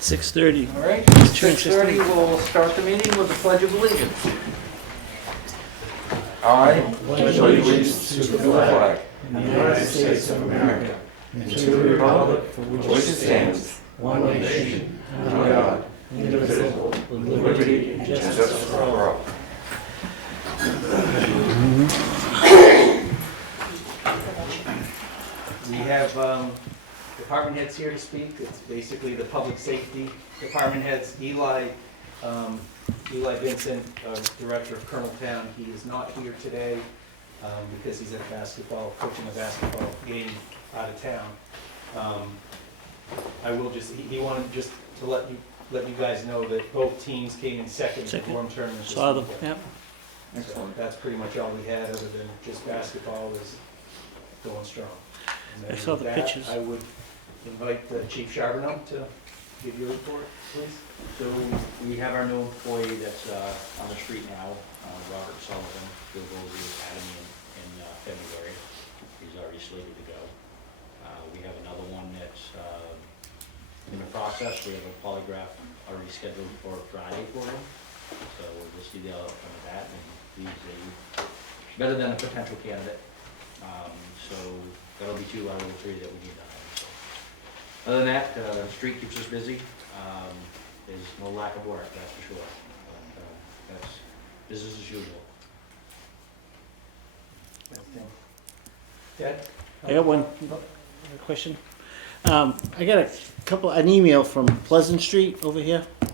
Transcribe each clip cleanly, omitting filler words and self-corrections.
6:30. All right, Sure, 6:30, we'll start the meeting with the Pledge of Allegiance. I pledge allegiance to the flag of the United States of America and to the republic for which it stands, one nation, under God, indivisible, with liberty and justice for all. We have department heads here to speak. It's basically the public safety department heads. Eli Vincent, director of Coloneltown, he is not here today because he's at basketball, coaching a basketball game out of town. I will just, he wanted just to let you guys know that both teams came in second in the Gorham tournament this Saw them, weekend. yeah. So that's pretty much all we had, other than just basketball is going strong. And I then saw with the that, pictures. I would invite Chief Charbonneau to give your report, please. So we have our new employee that's on the street now, Robert Sullivan. He'll go to the academy in February. He's already slated to go. We have another one that's in the process. We have a polygraph already scheduled for Friday for him. So we'll just see the outcome of that, and he's better than a potential candidate. So that'll be 2 out of the 3 that we need to hire. So other than that, the street keeps us busy. There's no lack of work, that's for sure. But, that's business as usual. Ted? I got one question. I got an email from Pleasant Street over here Okay.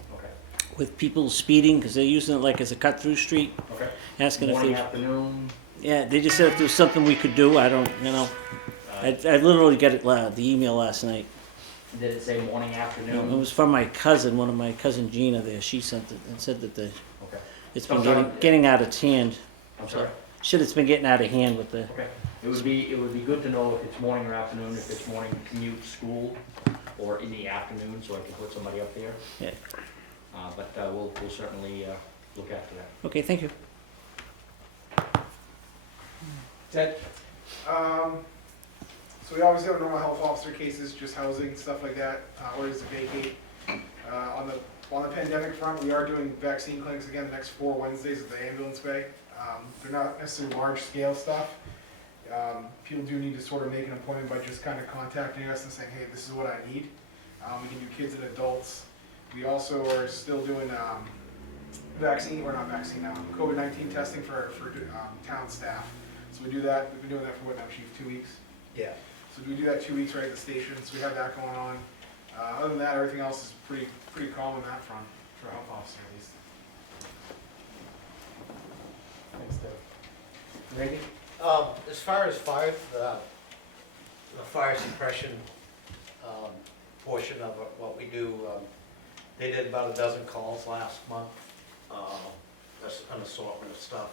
with people speeding because they're using it like as a cut-through street, Okay. asking if Morning, they, afternoon. yeah, they just said if there's something we could do. I don't, I literally got it, the email last night. Did it say morning, It afternoon? was from my cousin, one of my cousin Gina there. She sent it and said that Okay. it's been Sometime- getting out of hand. I'm sorry? Shit, it's been getting out of hand with the, Okay. It would be good to know if it's morning or afternoon, if it's morning commute, school, or in the afternoon, so I can put somebody up there. yeah. But we'll certainly look after that. Okay, thank you. Ted? So we always have normal health officer cases, just housing, stuff like that, orders to vacate. On the pandemic front, we are doing vaccine clinics again the next 4 Wednesdays at the ambulance bay. They're not necessarily large scale stuff. People do need to sort of make an appointment by just kind of contacting us and saying, hey, this is what I need. We can do kids and adults. We also are still doing COVID-19 testing for town staff. So we do that, we've been doing that for what now, Chief, 2 weeks? Yeah. So we do that 2 weeks right at the station, so we have that going on. Other than that, everything else is pretty calm on that front, for a health officer at least. Thanks, Ted. Randy? As far as fire, the fire suppression portion of what we do, they did about a dozen calls last month. That's an assortment of stuff.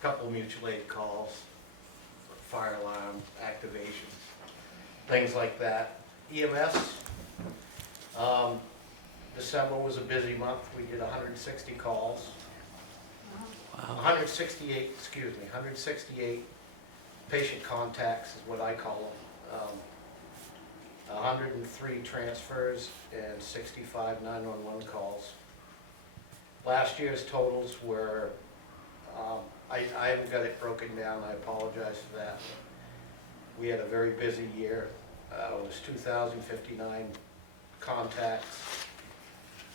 A couple mutual aid calls, fire alarm activations, things like that. EMS, December was a busy month. We did 160 calls. Wow. 168 patient contacts is what I call them. 103 transfers and 65 911 calls. Last year's totals were, I haven't got it broken down, I apologize for that. We had a very busy year. It was 2,059 contacts.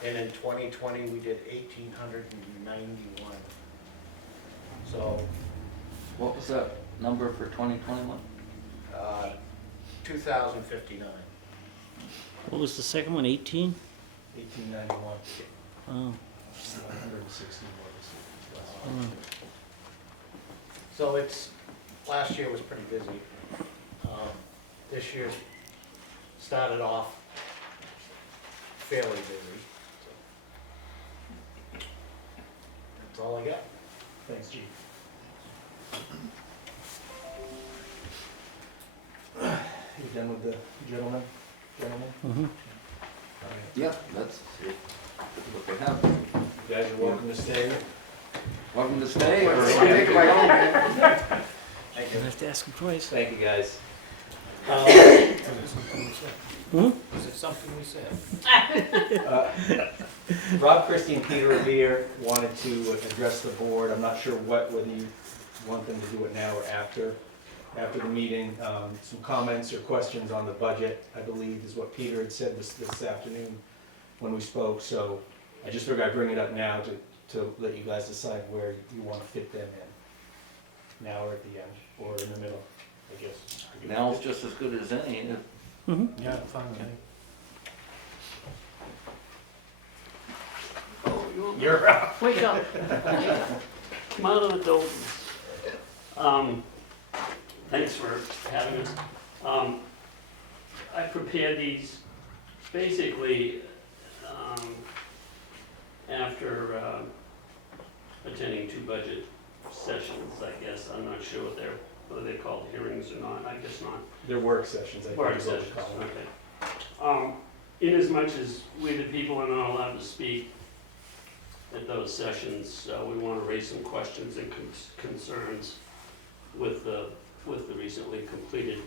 And in 2020, we did 1,891. So, What was that number for 2021? 2,059. What was the second one, 18? 1891. Oh. 160 was. Oh. So last year was pretty busy. This year started off fairly busy. So that's all I got. Thanks, Chief. You done with the gentleman? Mm-hmm. Yeah, that's what they have. You guys are welcome to stay. Welcome to stay or? I'm taking my own, man. Thank You'll have to ask him twice. Thank you, guys. Hmm? Is it something we said. Rob, Christie, and Peter Revere wanted to address the board. I'm not sure whether you want them to do it now or after the meeting. Some comments or questions on the budget, I believe, is what Peter had said this afternoon when we spoke. So I just figured I'd bring it up now to let you guys decide where you want to fit them in. Now or at the end, or in the middle, I guess. Now's just as good as any. Yeah, fine. You're up. Wake up. Come out of the doldrums. Thanks for having us. I prepared these basically after attending 2 budget sessions, I guess. I'm not sure whether they're called hearings or not. I guess not. They're work sessions, I think. Work is what we sessions, call them. okay. Inasmuch as we, the people, are not allowed to speak at those sessions, we want to raise some questions and concerns with the recently completed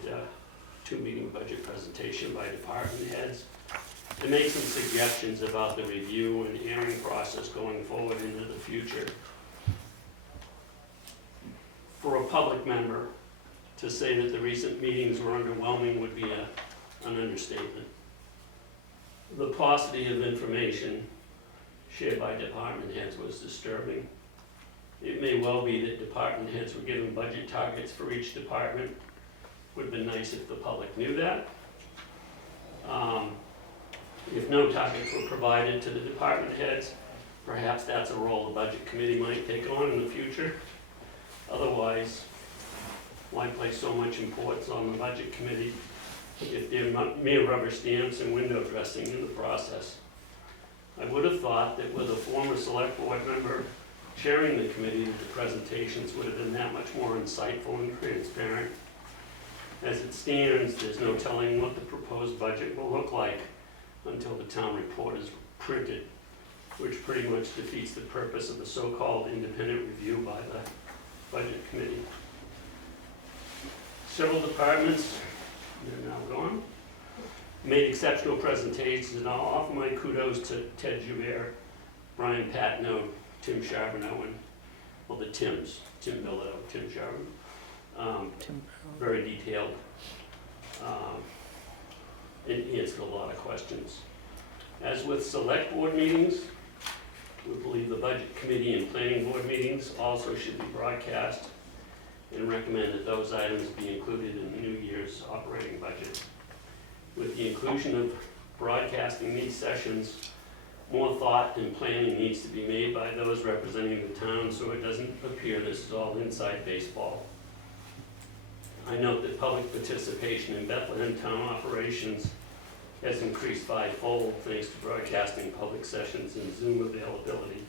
2-meeting budget presentation by department heads, to make some suggestions about the review and airing process going forward into the future. For a public member to say that the recent meetings were underwhelming would be an understatement. The paucity of information shared by department heads was disturbing. It may well be that department heads were given budget targets for each department. Would have been nice if the public knew that. If no targets were provided to the department heads, perhaps that's a role the budget committee might take on in the future. Otherwise, why place so much importance on the budget committee if they're mere rubber stamps and window dressing in the process? I would have thought that with a former select board member chairing the committee, that the presentations would have been that much more insightful and transparent. As it stands, there's no telling what the proposed budget will look like until the town report is printed, which pretty much defeats the purpose of the so-called independent review by the budget committee. Several departments, they're now gone, made exceptional presentations, and I'll offer my kudos to Ted Joubert, Brian Patno, Tim Charbonneau, and, well, the Tims, Tim Bilodeau, Tim Charbonneau. Very detailed, and answered a lot of questions. As with select board meetings, we believe the budget committee and planning board meetings also should be broadcast, and recommend that those items be included in the new year's operating budget. With the inclusion of broadcasting these sessions, more thought and planning needs to be made by those representing the town, so it doesn't appear this is all inside baseball. I note that public participation in Bethlehem town operations has increased 5-fold thanks to broadcasting public sessions and Zoom availability.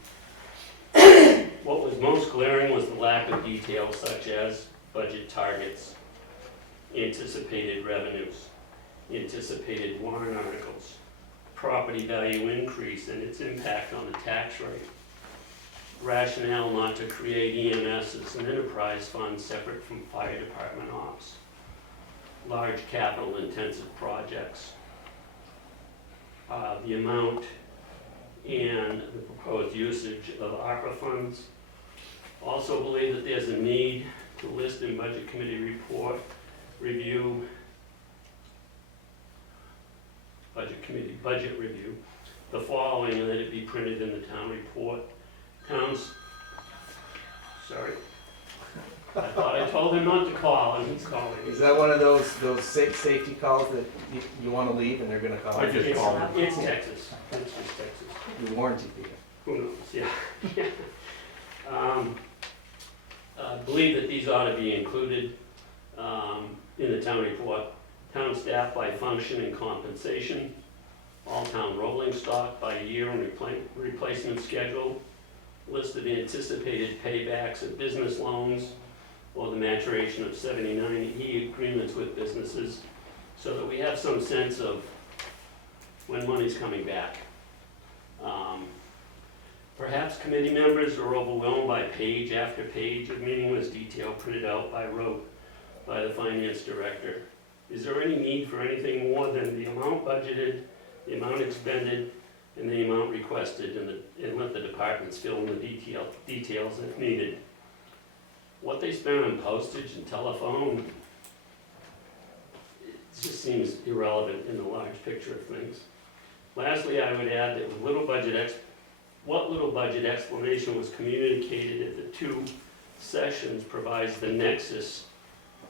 What was most glaring was the lack of details such as budget targets, anticipated revenues, anticipated warrant articles, property value increase and its impact on the tax rate, rationale not to create EMS as an enterprise fund separate from fire department ops, large capital intensive projects, the amount and the proposed usage of ARPA funds. Also believe that there's a need to list in budget committee report review, budget review, the following, and that it be printed in the town report. Sorry. I thought I told him not to call, and he's calling. Is that one of those safety calls that you want to leave and they're going to call? I just It's- called him. It's Texas. It's just Texas. You warranty people. Who knows, yeah. Believe that these ought to be included in the town report. Town staff by function and compensation, all town rolling stock by year and replacement schedule, list of anticipated paybacks of business loans, or the maturation of 79E agreements with businesses, so that we have some sense of when money's coming back. Perhaps committee members are overwhelmed by page after page of meaningless detail printed out by rote by the finance director. Is there any need for anything more than the amount budgeted, the amount expended, and the amount requested, and let the departments fill in the details if needed? What they spend on postage and telephone, it just seems irrelevant in the large picture of things. Lastly, I would add that what little budget explanation was communicated at the 2 sessions provides the nexus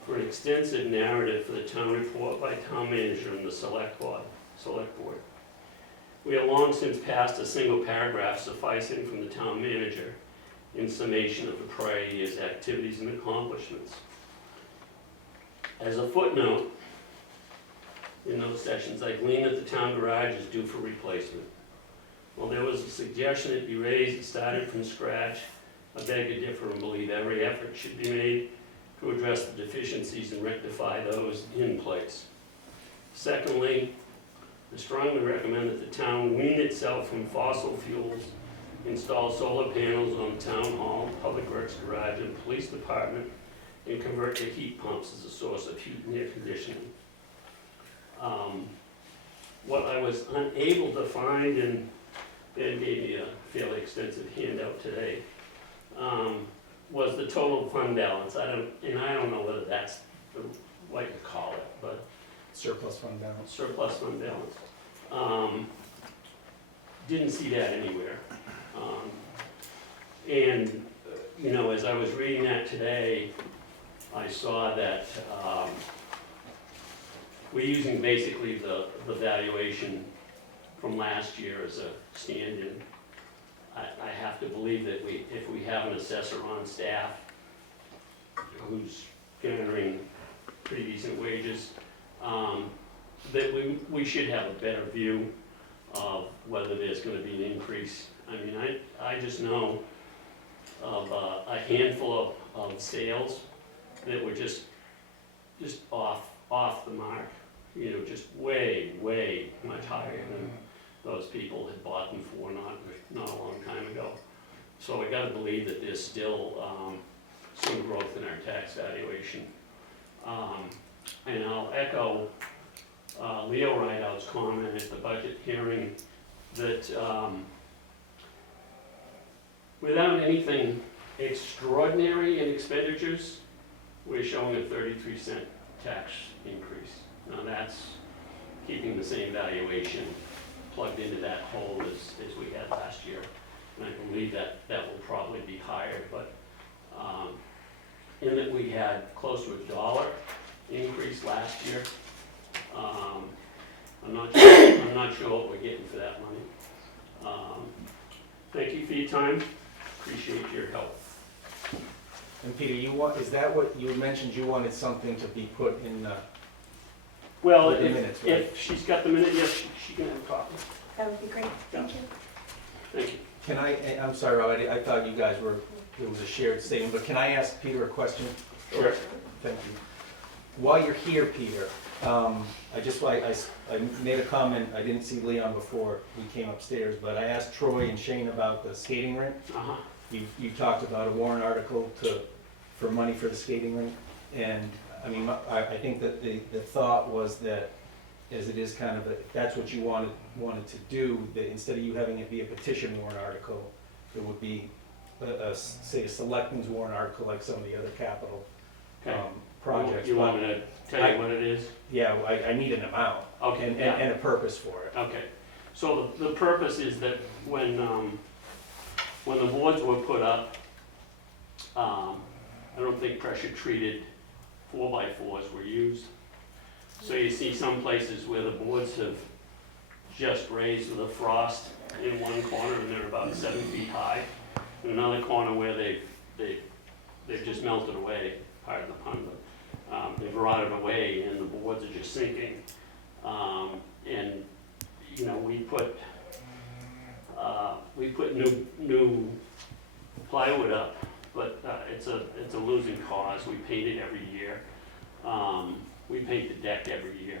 for an extensive narrative for the town report by town manager and the select board. We have long since passed a single paragraph sufficing from the town manager in summation of the prior year's activities and accomplishments. As a footnote, in those sessions, I gleaned that the town garage is due for replacement. While there was a suggestion it be raised and started from scratch, I beg to differ and believe every effort should be made to address the deficiencies and rectify those in place. Secondly, I strongly recommend that the town wean itself from fossil fuels, install solar panels on the town hall, public works garage, and police department, and convert to heat pumps as a source of heat and air conditioning. What I was unable to find, and Ben gave me a fairly extensive handout today, was the total fund balance. I don't know whether that's what you call it, but Surplus fund balance. surplus fund balance. Didn't see that anywhere. You know, as I was reading that today, I saw that we're using basically the valuation from last year as a stand-in. I have to believe that if we have an assessor on staff who's generating pretty decent wages, that we should have a better view of whether there's gonna be an increase. I mean, I just know of a handful of sales that were just off the mark, you know, just way much higher than those people had bought them for not a long time ago. So I gotta believe that there's still some growth in our tax valuation. And I'll echo Leo Rideout's comment at the budget hearing that without anything extraordinary in expenditures, we're showing a 33-cent tax increase. Now that's keeping the same valuation plugged into that hole as we had last year. And I believe that will probably be higher, but in that we had close to $1 increase last year. I'm not sure what we're getting for that money. Thank you for your time. Appreciate your help. And Peter, is that what you mentioned, you wanted something to be put in Well, the minutes, right? if she's got the minute, yes, she can have a copy. That would be great, thank you. Thank you. Can I'm sorry, Rob, I thought you guys it was a shared statement, but can I ask Peter a question? Sure. Thank you. While you're here, Peter, I made a comment, I didn't see Leon before we came upstairs, but I asked Troy and Shane about the skating rink. Uh-huh. You talked about a warrant article for money for the skating rink, and I mean, I think that the thought was that, as it is kind of if that's what you wanted to do, that instead of you having it be a petition warrant article, it would be say a selectmen's warrant article like some of the other capital Okay. projects. You want me to tell you what it is? Yeah, I need an amount. Okay, And, yeah. and a purpose for it. Okay, so the purpose is that when the boards were put up, I don't think pressure-treated 4x4s were used. So you see some places where the boards have just raised with a frost in one corner and they're about 7 feet high. In another corner where they've just melted away, pardon the pun, but they've rotted away and the boards are just sinking. And you know, we put new plywood up, but it's a losing cause. We paint it every year. We paint the deck every year.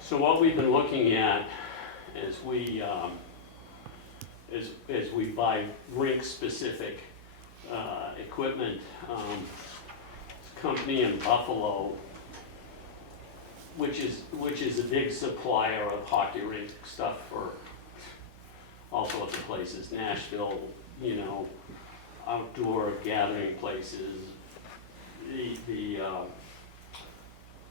So what we've been looking at as we buy rink-specific equipment, this company in Buffalo which is a big supplier of hockey rink stuff for all sorts of places, Nashville, you know, outdoor gathering places, the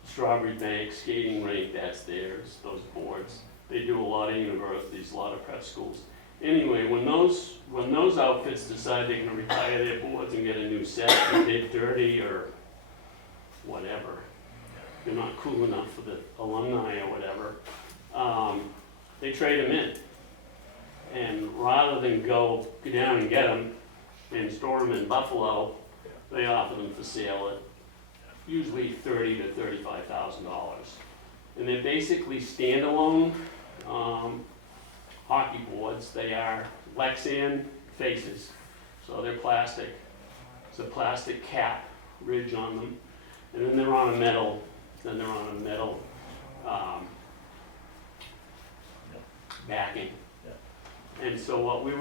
Strawberry Bank skating rink, that's theirs, those boards. They do a lot of universities, a lot of prep schools. Anyway, when those outfits decide they're gonna retire their boards and get a new set, if they're dirty or whatever, they're not cool enough for the alumni or whatever, they trade them in. And rather than go down and get them and store them in Buffalo, they offer them for sale at usually $30,000 to $35,000. And they're basically standalone hockey boards. They are Lexan faces, so they're plastic. It's a plastic cap ridge on them, and then they're on a metal. Backing. And so what we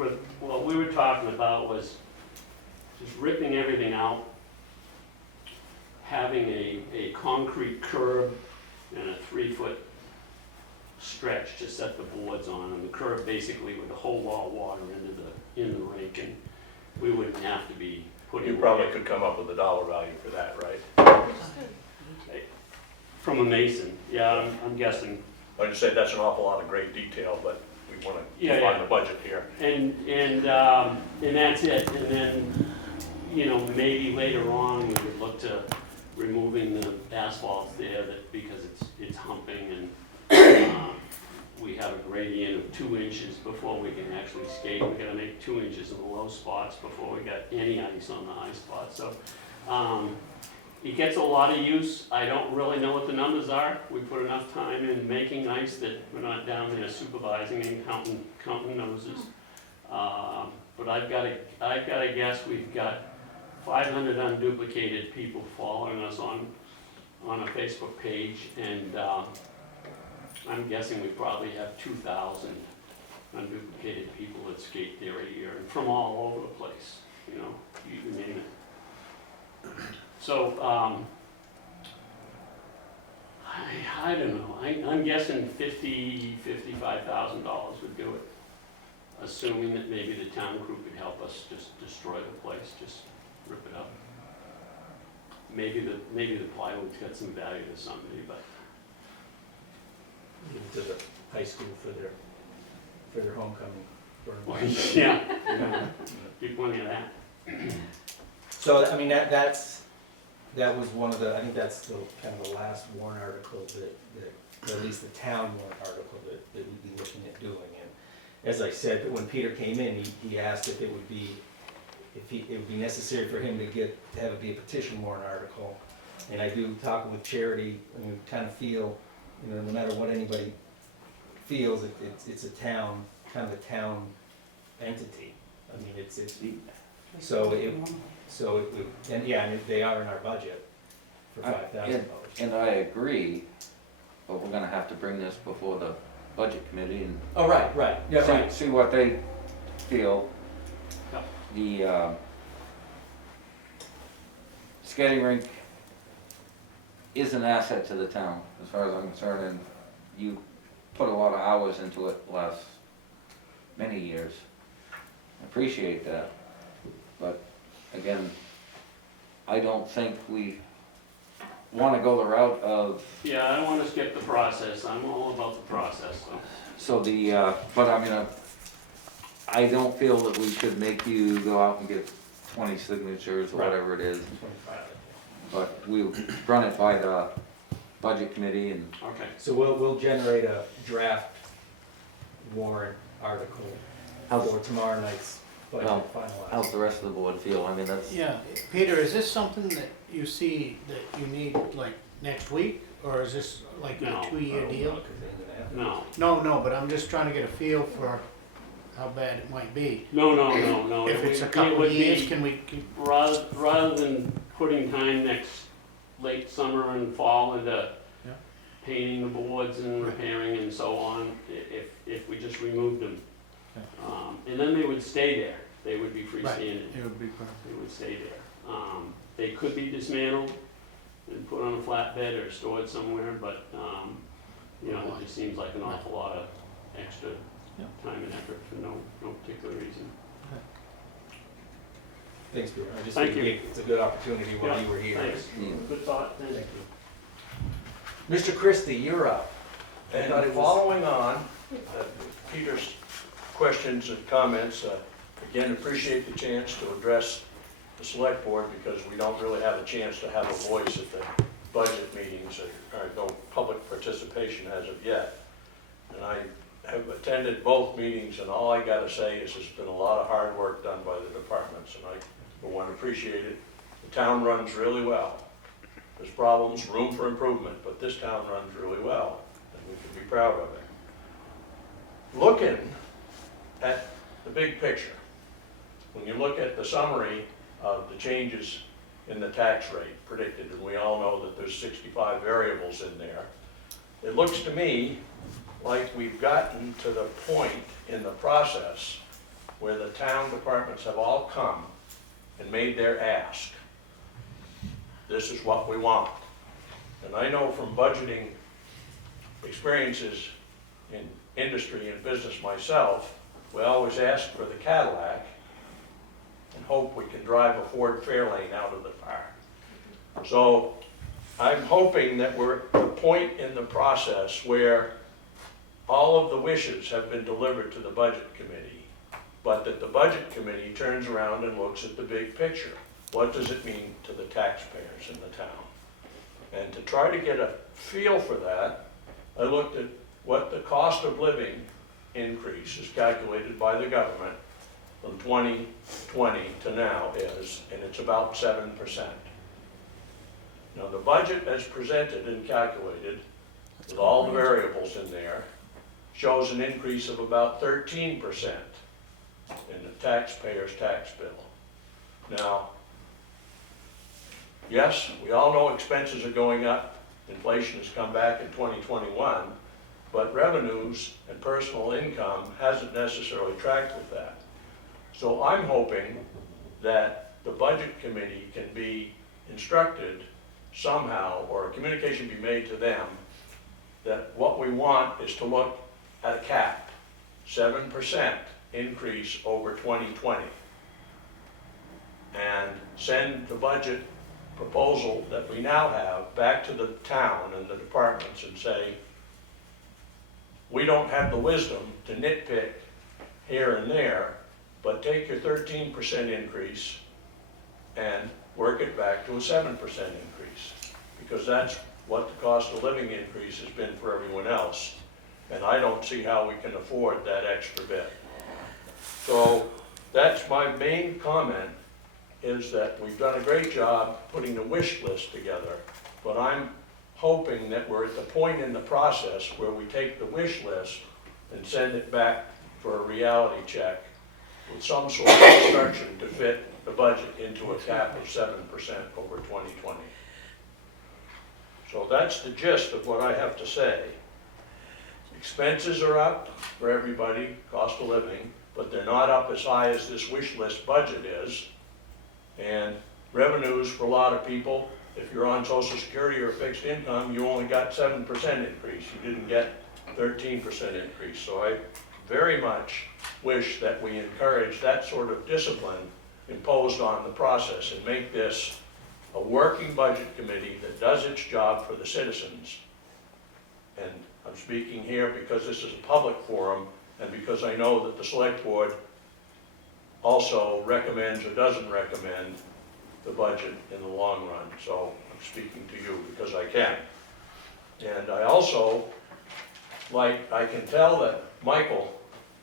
were talking about was just ripping everything out, having a concrete curb and a 3-foot stretch to set the boards on, and the curb basically would hold all water in the rink, and we wouldn't have to be putting. You probably could come up with a dollar value for that, right? From a mason, yeah, I'm guessing. I just say that's an awful lot of great detail, but we want to Yeah, define yeah. the budget here. And that's it, and then, you know, maybe later on, we would look to removing the asphalts there because it's humping, and we have a gradient of 2 inches before we can actually skate. We gotta make 2 inches in the low spots before we got any ice on the high spots, so, it gets a lot of use. I don't really know what the numbers are. We put enough time in making ice that we're not down there supervising and counting noses. But I've gotta guess we've got 500 unduplicated people following us on a Facebook page, and I'm guessing we probably have 2,000 unduplicated people that skate there a year, and from all over the place, you know, you name it. So, I don't know, I'm guessing $55,000 would do it, assuming that maybe the town crew could help us just destroy the place, just rip it up. Maybe the plywood's got some value to somebody, but. Give it to the high school for their homecoming. Yeah, do plenty of that. So, I mean, that was one of the, I think that's the kind of the last warrant article that or at least the town warrant article that we'd be looking at doing. And as I said, when Peter came in, he asked if it would be necessary for him to have it be a petition warrant article. And I do talk with Charity, and we kind of feel, you know, no matter what anybody feels, it's a town, kind of a town entity. I mean, and they are in our budget for $5,000. And I agree, but we're gonna have to bring this before the budget committee and Oh, right, yeah, right. see what they feel. Yeah. The skating rink is an asset to the town, as far as I'm concerned, and you put a lot of hours into it the last many years. I appreciate that, but again, I don't think we wanna go the route of. Yeah, I don't wanna skip the process, I'm all about the process, so. So but I mean, I don't feel that we should make you go out and get 20 signatures or Right. whatever it is, 25. but we'll run it by the budget committee and. Okay. So we'll generate a draft warrant article for tomorrow night's budget Well, How's finalized. the rest of the board feel? I mean, that's. Yeah, Peter, is this something that you see that you need like next week, or is this like No. a 2-year deal? No, No, but I'm just trying to get a feel for how bad it might be. no. If it's a It couple would of years, be- can we keep, Rather than putting time next late summer and fall into Yeah. painting the boards and Right. repairing and so on, if we just removed them. Yeah. And then they would stay there, they would be Right. freestanding, it would be perfect. they would stay there. They could be dismantled, and put on a flatbed or stored somewhere, but, you know, it just seems like an awful lot of extra Yep. time and effort for no particular reason. Thanks, Peter. I just Thank think you. it's a good opportunity while Yeah, you were here. Thanks, good thought, thank you. Mr. Christie, you're up. And thought it was- following on Peter's questions and comments, again, appreciate the chance to address the select board because we don't really have a chance to have a voice at the budget meetings. There are no public participation as of yet. And I have attended both meetings, and all I gotta say is there's been a lot of hard work done by the departments, and I, for one, appreciate it. The town runs really well. There's problems, room for improvement, but this town runs really well, and we can be proud of it. Looking at the big picture, when you look at the summary of the changes in the tax rate predicted, and we all know that there's 65 variables in there, it looks to me like we've gotten to the point in the process where the town departments have all come and made their ask. This is what we want. And I know from budgeting experiences in industry and business myself, we always ask for the Cadillac and hope we can drive a Ford Fairlane out of the park. So I'm hoping that we're at a point in the process where all of the wishes have been delivered to the budget committee, but that the budget committee turns around and looks at the big picture. What does it mean to the taxpayers in the town? And to try to get a feel for that, I looked at what the cost of living increase is calculated by the government from 2020 to now is, and it's about 7%. Now the budget as presented and calculated, with all the variables in there, shows an increase of about 13% in the taxpayer's tax bill. Now, yes, we all know expenses are going up. Inflation has come back in 2021, but revenues and personal income hasn't necessarily tracked with that. So I'm hoping that the budget committee can be instructed somehow, or a communication be made to them, that what we want is to look at a cap, 7% increase over 2020, and send the budget proposal that we now have back to the town and the departments and say, we don't have the wisdom to nitpick here and there, but take your 13% increase and work it back to a 7% increase, because that's what the cost of living increase has been for everyone else. And I don't see how we can afford that extra bit. So that's my main comment, is that we've done a great job putting the wish list together, but I'm hoping that we're at the point in the process where we take the wish list and send it back for a reality check with some sort of instruction to fit the budget into a cap of 7% over 2020. So that's the gist of what I have to say. Expenses are up for everybody, cost of living, but they're not up as high as this wish list budget is. And revenues for a lot of people, if you're on Social Security or fixed income, you only got 7% increase. You didn't get 13% increase. So I very much wish that we encourage that sort of discipline imposed on the process and make this a working budget committee that does its job for the citizens. And I'm speaking here because this is a public forum and because I know that the select board also recommends or doesn't recommend the budget in the long run. So I'm speaking to you because I can. And I also, I can tell that Michael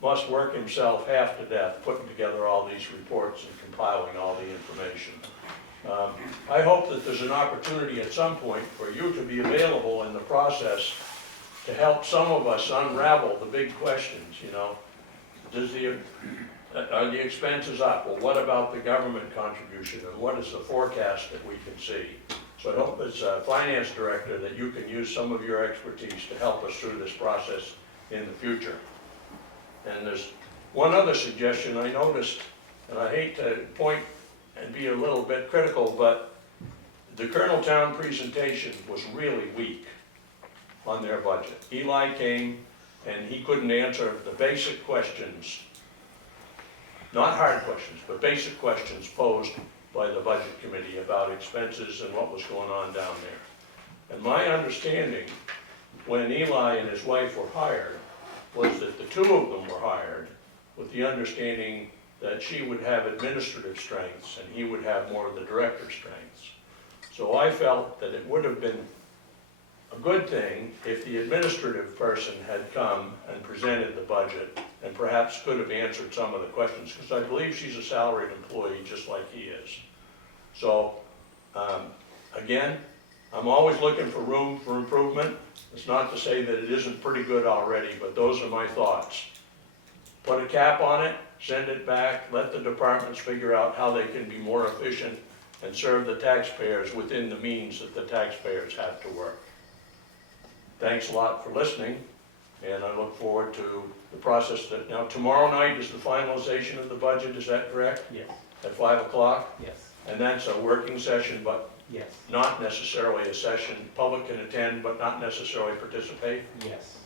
must work himself half to death putting together all these reports and compiling all the information. I hope that there's an opportunity at some point for you to be available in the process to help some of us unravel the big questions, you know. Are the expenses up? Well, what about the government contribution, and what is the forecast that we can see? So I hope as a finance director that you can use some of your expertise to help us through this process in the future. And there's one other suggestion I noticed, and I hate to point and be a little bit critical, but the Colonel Town presentation was really weak on their budget. Eli came and he couldn't answer the basic questions, not hard questions, but basic questions posed by the budget committee about expenses and what was going on down there. And my understanding, when Eli and his wife were hired, was that the two of them were hired with the understanding that she would have administrative strengths and he would have more of the director's strengths. So I felt that it would have been a good thing if the administrative person had come and presented the budget and perhaps could have answered some of the questions, because I believe she's a salaried employee just like he is. So, again, I'm always looking for room for improvement. It's not to say that it isn't pretty good already, but those are my thoughts. Put a cap on it, send it back, let the departments figure out how they can be more efficient and serve the taxpayers within the means that the taxpayers have to work. Thanks a lot for listening, and I look forward to the process that, now tomorrow night is the finalization of the budget, is that correct? Yes, At 5 o'clock? yes, And that's a working session, but yes, not necessarily a session. Public can attend, but not necessarily participate? yes.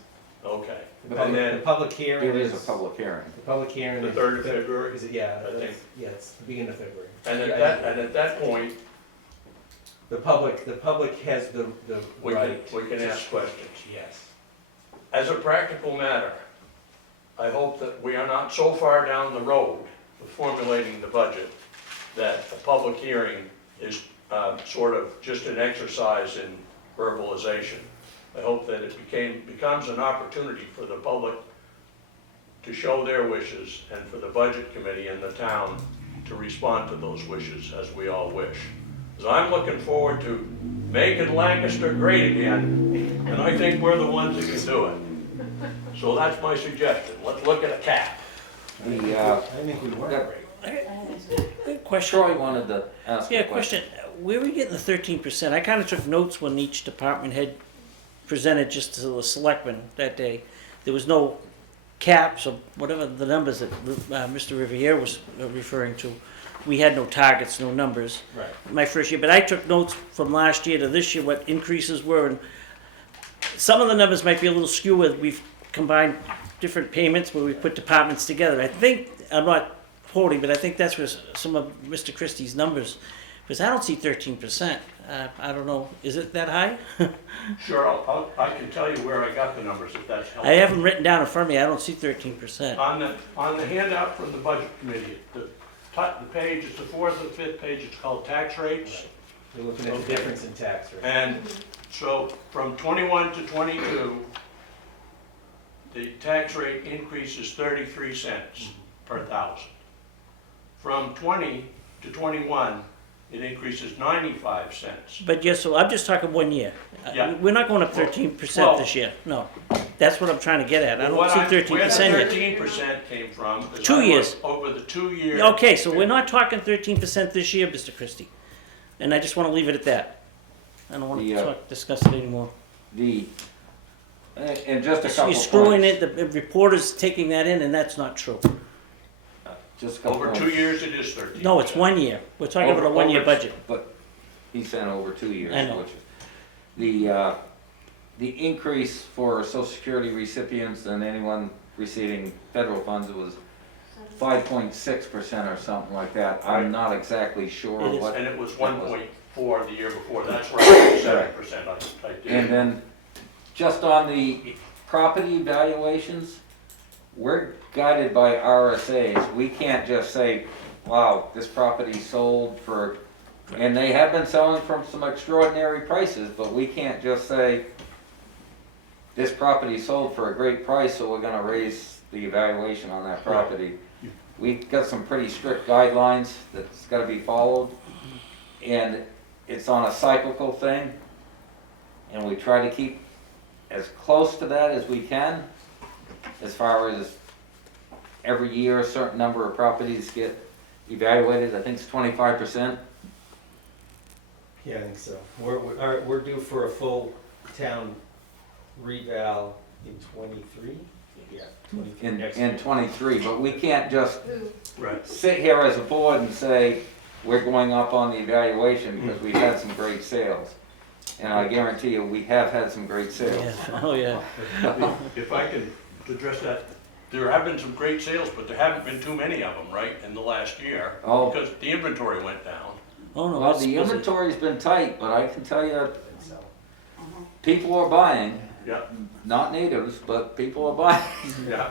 Okay. The And then public hearing There is a public hearing. The public hearing the is. 3rd of February? Is it, yeah, I think. yeah, it's the beginning of February. And at that point, The public has the we right. can ask questions. Yes. As a practical matter, I hope that we are not so far down the road of formulating the budget that a public hearing is sort of just an exercise in verbalization. I hope that it becomes an opportunity for the public to show their wishes and for the budget committee and the town to respond to those wishes as we all wish. So I'm looking forward to making Lancaster great again, and I think we're the ones that can do it. So that's my suggestion. Let's look at a cap. The, I think we were that- great. Good question. Troy wanted to ask Yeah, a question. question. Where are we getting the 13%? I kind of took notes when each department head presented just to the selectmen that day. There was no caps or whatever the numbers that Mr. Riviere was referring to. We had no targets, no numbers. Right. My first year, but I took notes from last year to this year, what increases were, and some of the numbers might be a little skewed. We've combined different payments where we put departments together. I think, I'm not quoting, but I think that's where some of Mr. Christie's numbers, because I don't see 13%. I don't know, is it that high? Sure, I can tell you where I got the numbers if that's helpful. I have them written down in front of me, I don't see 13%. On the handout from the budget committee, the page, it's the 4th or 5th page, it's called tax rates. We're looking at the Okay. difference in tax rate. And so from 21 to 22, the tax rate increases 33 cents per thousand. From 20 to 21, it increases 95 cents. But yes, so I'm just talking 1 year. Yeah. We're not going up 13% Well- this year, no. That's what I'm trying to get at. I don't What see Where 13% the yet. 13% came from is 2 I years. looked over the 2 years. Okay, so we're not talking 13% this year, Mr. Christie. And I just want to leave it at that. I don't want The, to discuss it anymore. And just a couple You're screwing points. it, the reporter's taking that in, and that's not true. Just a couple Over 2 points. years, it is 13. No, it's 1 year. We're talking about a Over- 1 year over- budget. But he's saying over 2 years. I know. Which is, the increase for social security recipients and anyone receiving federal funds was 5.6% or something like that. Right. I'm not exactly sure It is. what. And it was that was. 1.4 the year before, that's right, 7% I did. And then, just on the property valuations, we're guided by RSAs. We can't just say, wow, this property sold for, and they have been selling from some extraordinary prices, but we can't just say, this property sold for a great price, so we're gonna raise the evaluation on that property. We've got some pretty strict guidelines that's gotta be followed, and it's on a cyclical thing, and we try to keep as close to that as we can, as far as every year a certain number of properties get evaluated. I think it's 25%. Yeah, I think so. We're due for a full town reval in 23? Yeah, 23 in, next in year. 23, but we can't just Right. sit here as a board and say, we're going up on the evaluation because we've had some great sales. And I guarantee you, we have had some great sales. Yeah, oh, yeah. If I can address that, there have been some great sales, but there haven't been too many of them, right, in the last year? Oh. Because the inventory went down. Oh, no, Well, it's the busy. inventory's been tight, but I can tell you, And so, people are buying, Yeah, not natives, but people are buying. yeah.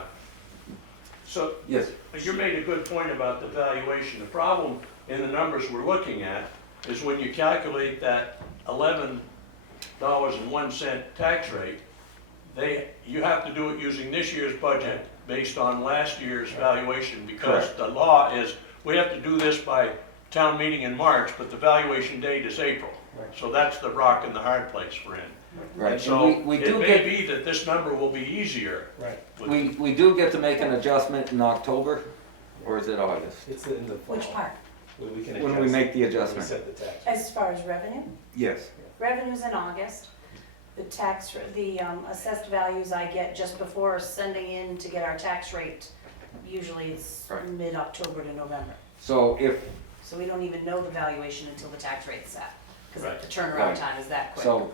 So Yes. you made a good point about the valuation. The problem in the numbers we're looking at is when you calculate that $11.01 tax rate, you have to do it using this year's budget based on last year's valuation, because Correct. the law is, we have to do this by town meeting in March, but the valuation date is April. Right. So that's the rock and the hard place we're in. Right, And so and we it do may get, be that this number will be easier. right, we do get to make an adjustment in October, or is it August? it's in the fall. Which part? When we can adjust. When we make the when we adjustment. set the tax. As far as revenue? Yes. Revenue's in August. The assessed values I get just before sending in to get our tax rate, usually it's Right. mid-October to November. So if, So we don't even know the valuation until the tax rate's set, because Right. the turnaround Right. time is that quick. so,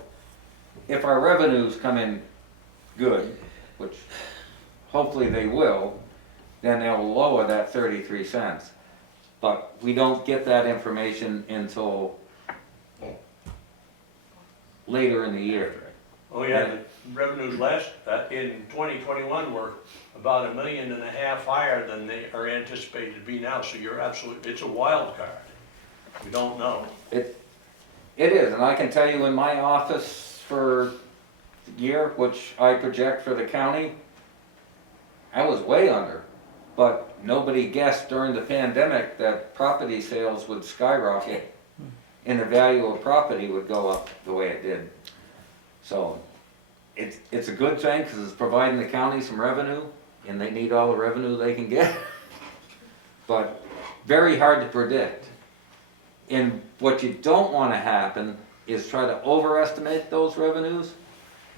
if our revenues come in good, which hopefully they will, then they'll lower that 33 cents. But we don't get that information until later in the year. Oh, yeah, the revenues in 2021 were about $1.5 million higher than they are anticipated to be now, so you're absolutely, it's a wild card. We don't know. It is, and I can tell you in my office for the year, which I project for the county, I was way under. But nobody guessed during the pandemic that property sales would skyrocket and the value of property would go up the way it did. So it's a good thing because it's providing the county some revenue, and they need all the revenue they can get. But very hard to predict. And what you don't want to happen is try to overestimate those revenues.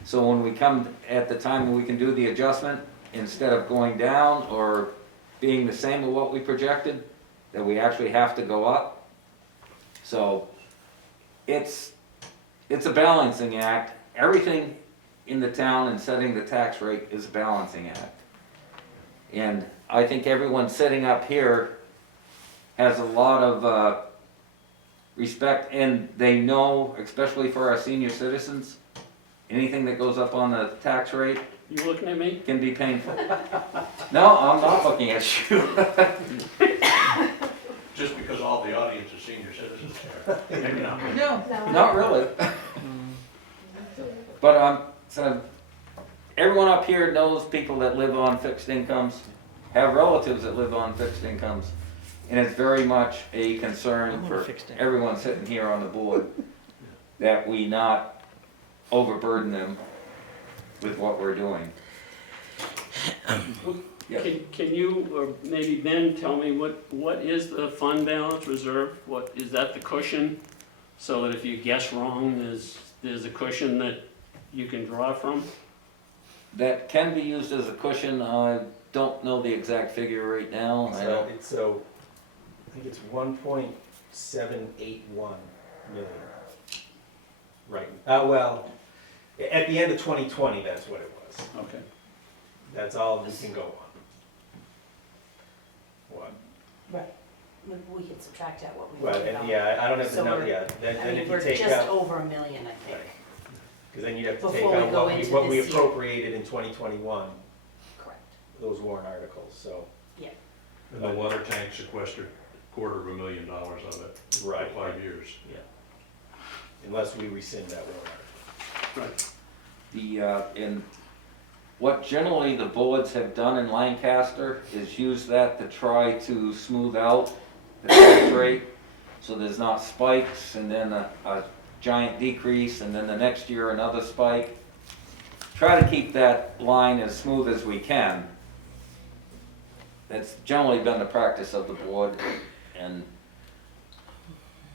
So when we come at the time when we can do the adjustment, instead of going down or being the same as what we projected, that we actually have to go up. So it's a balancing act. Everything in the town and setting the tax rate is a balancing act. And I think everyone sitting up here has a lot of respect, and they know, especially for our senior citizens, anything that goes up on the tax rate You looking at me? can be painful. No, I'm not looking at you. Just because all the audience is senior citizens here. Maybe not. No, not really. But so everyone up here knows people that live on fixed incomes, have relatives that live on fixed incomes, and it's very much a concern I'm on a for fixed income. everyone sitting here on the board that we not overburden them with what we're doing. Yeah. Can you, or maybe Ben, tell me what is the fund balance reserve? What, is that the cushion? So that if you guess wrong, there's a cushion that you can draw from? That can be used as a cushion. I don't know the exact figure right now. I don't. I think it's 1.781 million. Right, well, at the end of 2020, that's what it was. Okay. That's all we can go on. What? Right. We can subtract out what we Well, voted on. yeah, I don't have So the number, we're- yeah, I then mean, if you we're take just out, over $1 million, I think. because then you'd have to take Before we out go into what we this year. appropriated in 2021, Correct. those warrant articles, so. And the water tank sequestered $250,000 of it for Right. 5 years. Unless we rescind that warrant article. Right. And what generally the boards have done in Lancaster is use that to try to smooth out the tax rate, so there's not spikes and then a giant decrease and then the next year another spike. Try to keep that line as smooth as we can. That's generally been the practice of the board, and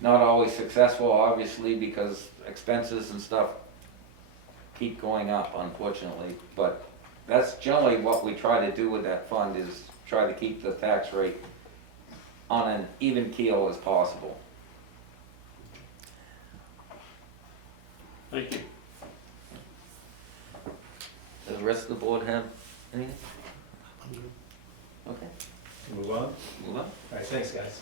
not always successful, obviously, because expenses and stuff keep going up, unfortunately. But that's generally what we try to do with that fund, is try to keep the tax rate on an even keel as possible. Thank you. Does the rest of the board have anything? Okay, Move on. move on. All right, thanks, guys.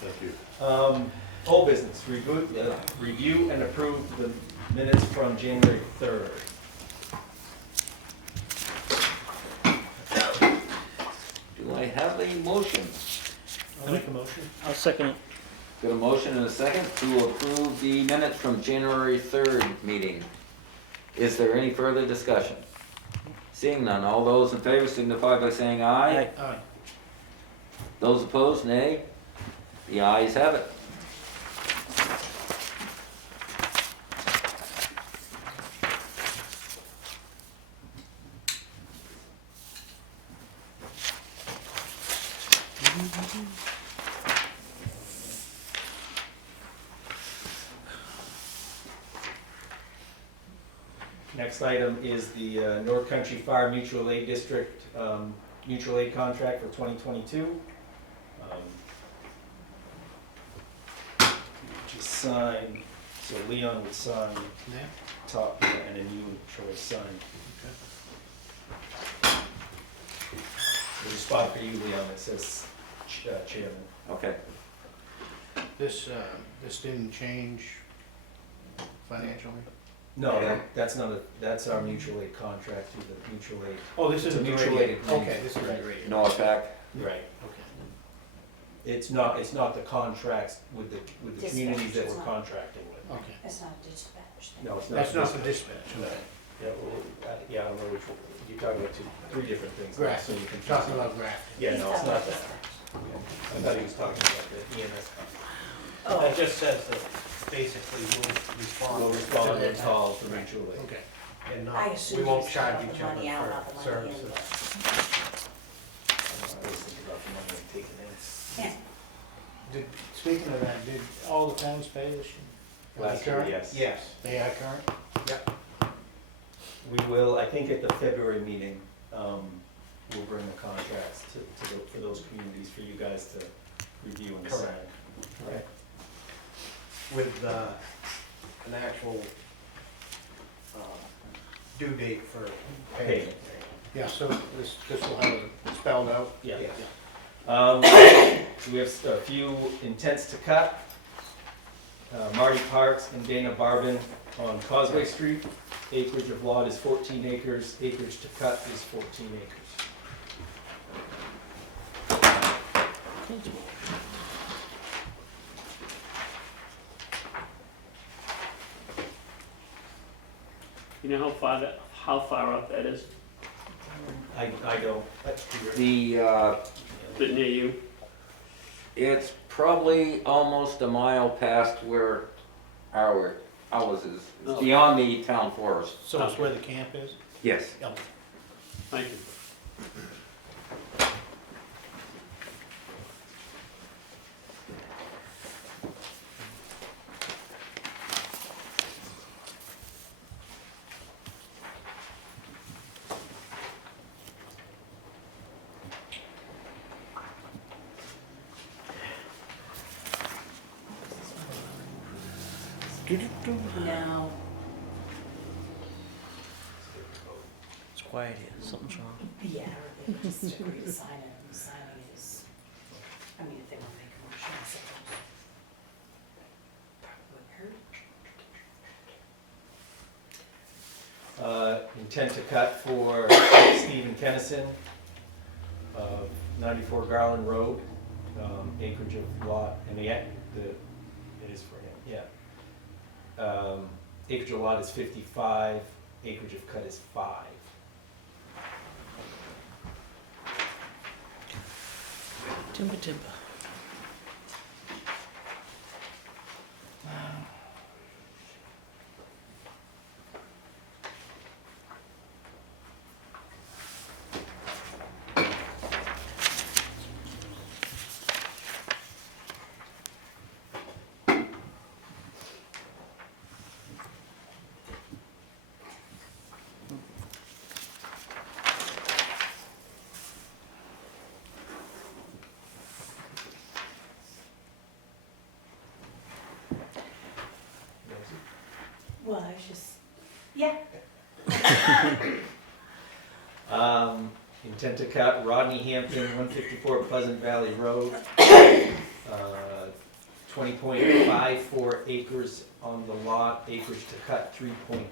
Thank you. Old business, review and approve the minutes from January 3rd. Do I have a motion? I'll make a motion. I'll second it. Got a motion and a second to approve the minutes from January 3rd meeting. Is there any further discussion? Seeing none, all those in favor signify by saying aye. Aye. Those opposed, nay. The ayes have it. Next item is the North Country Fire Mutual Aid District mutual aid contract for 2022. Just sign, so Leon would sign Yeah. top, and then you and Troy sign. There's a spot for you, Leon, that says chairman. Okay. This didn't change financially? No, that's not that's our mutual aid contract through the mutual aid. Oh, this It's is a the mutual radio. aid agreement. Okay, this is Right. the radio. No effect. Right. Okay. It's not the contracts with the communities that we're Dispatch. contracting with. Okay. It's not a dispatch thing. No, it's not. That's not the dispatch. No. Yeah, well, yeah, I don't know which one, you're talking about three different things. Graft. So you can Talking about graft. Yeah, no, it's not that. dispatch. I thought he was talking about the EMS. Oh, That just says that basically we'll respond. We'll respond to calls for mutual aid. Okay. And I not, assume we won't you charge still have each the other money out, not the for money in, services. but- I was thinking about the money I'm taking in. Speaking of that, did all the towns pay this year? Are they Last year, current? yes. Yes. They are current? We will, I think at the February meeting, we'll bring the contracts for those communities for you guys to review and sign. Correct. Right? With an actual due date for payment. Yeah, so this will have it spelled out? Yeah. Yes. So we have a few intents to cut. Marty Parks and Dana Barbin on Causeway Street. Acreage of lot is 14 acres, acreage to cut is 14 acres. You know how far up that is? I don't. The, Bit near you? it's probably almost a mile past where ours is. It's Oh. beyond the town forest. So it's where the camp is? Yes. Yeah. Thank you. No, It's quiet here, something's wrong. yeah, or they just agree to sign it, and signing is, I mean, if they wanna make a motion, I suppose. Probably wouldn't hurt. Intent to cut for Stephen Kennison, 94 Garland Road, acreage of lot, and it is for him, yeah. Acreage of lot is 55, acreage of cut is 5. Timber, timber. was just, yeah. Intent to cut Rodney Hampton, 154 Pleasant Valley Road. 20.54 acres on the lot, acreage to cut 3.5.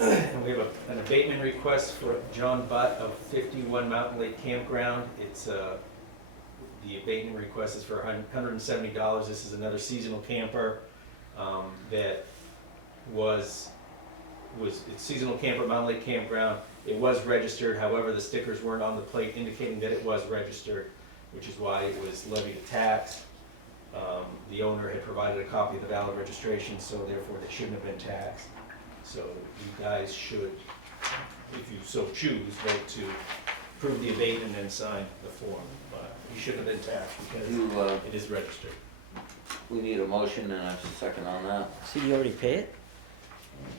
And we have an abatement request for John Butt of 51 Mountain Lake Campground. It's, the abatement request is for $170. This is another seasonal camper that it's seasonal camper, Mountain Lake Campground. It was registered, however, the stickers weren't on the plate indicating that it was registered, which is why it was levied a tax. The owner had provided a copy of the valid registration, so therefore they shouldn't have been taxed. So you guys should, if you so choose, vote to approve the abatement and sign the form. But you shouldn't have been taxed because it is registered. We need a motion and a second on that. So you already pay it?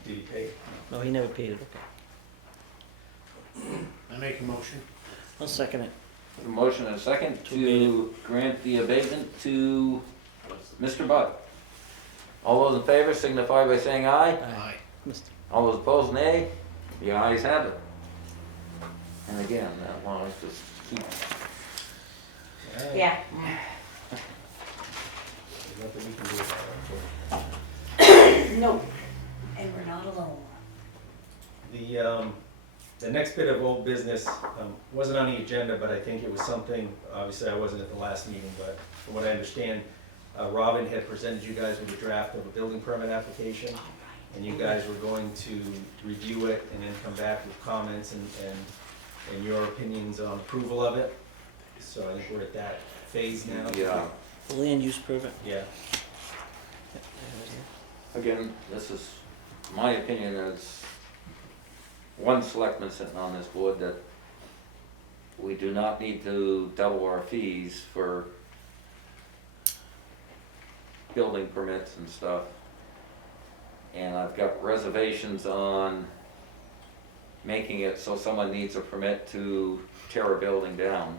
Did he pay? No, he never paid it, okay. I make a motion. I'll second it. A motion and a second to grant the abatement to Mr. Butt. All those in favor signify by saying aye. Aye. All those opposed, nay. The ayes have it. And again, that one is just keep. Yeah. There's nothing we can do about it. No, and we're not alone. The next bit of old business wasn't on the agenda, but I think it was something, obviously I wasn't at the last meeting, but from what I understand, Robin had presented you guys with a draft of a building permit application, and you guys were going to review it and then come back with comments and your opinions on approval of it. So I think we're at that phase now. Yeah. The land use permit. Yeah. Again, this is my opinion as one selectman sitting on this board, that we do not need to double our fees for building permits and stuff. And I've got reservations on making it so someone needs a permit to tear a building down.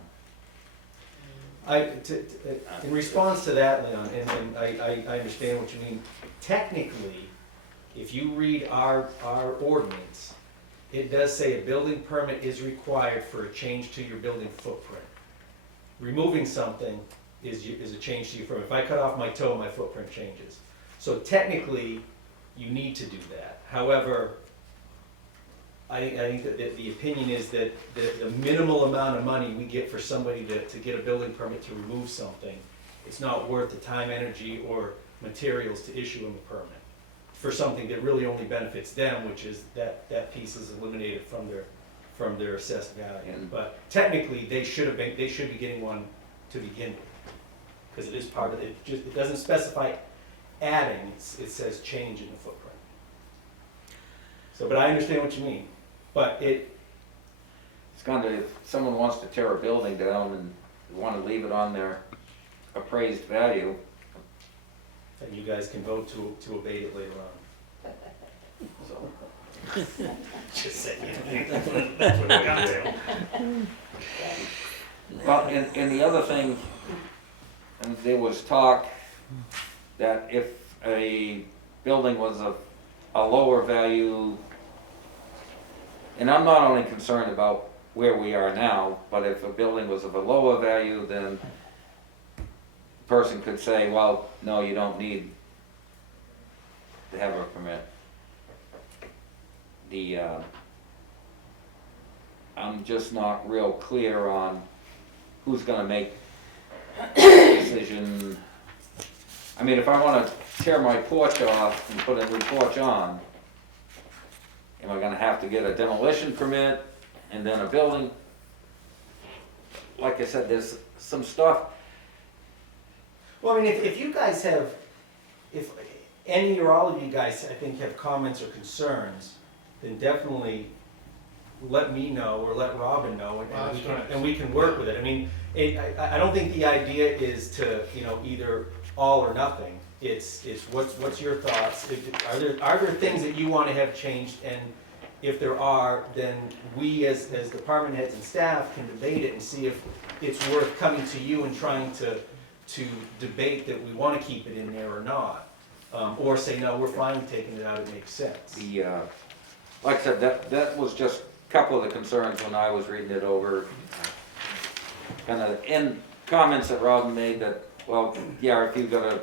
In response to that, Leon, and I understand what you mean, technically, if you read our ordinance, it does say a building permit is required for a change to your building footprint. Removing something is a change to your footprint. If I cut off my toe, my footprint changes. So technically, you need to do that. However, I think that the opinion is that the minimal amount of money we get for somebody to get a building permit to remove something, it's not worth the time, energy, or materials to issue them a permit for something that really only benefits them, which is that piece is eliminated from their assessed value. But technically, they should be getting one to begin with, because it is part of it. It doesn't specify adding; it says change in the footprint. So, but I understand what you mean. But It's kind of, if someone wants to tear a building down and want to leave it on their appraised value, and you guys can vote to abate it later on. so. Just saying. That's what I got there. Well, and the other thing, and there was talk that if a building was a lower value, and I'm not only concerned about where we are now, but if a building was of a lower value, then the person could say, well, no, you don't need to have a permit. I'm just not real clear on who's gonna make the decision. I mean, if I wanna tear my porch off and put a new porch on, Am I gonna have to get a demolition permit and then a building? Like I said, there's some stuff, Well, I mean, if you guys have, if any or all of you guys, I think, have comments or concerns, then definitely let me know or let Robin know, and we can work with it. I mean, I don't think the idea is to, you know, either all or nothing. It's what's your thoughts? Are there things that you want to have changed? And if there are, then we as department heads and staff can debate it and see if it's worth coming to you and trying to debate that we want to keep it in there or not. Or say, no, we're fine taking it out, it makes sense. the, like I said, that was just a couple of the concerns when I was reading it over. Kind of in comments that Robin made that, well, yeah, if you've got a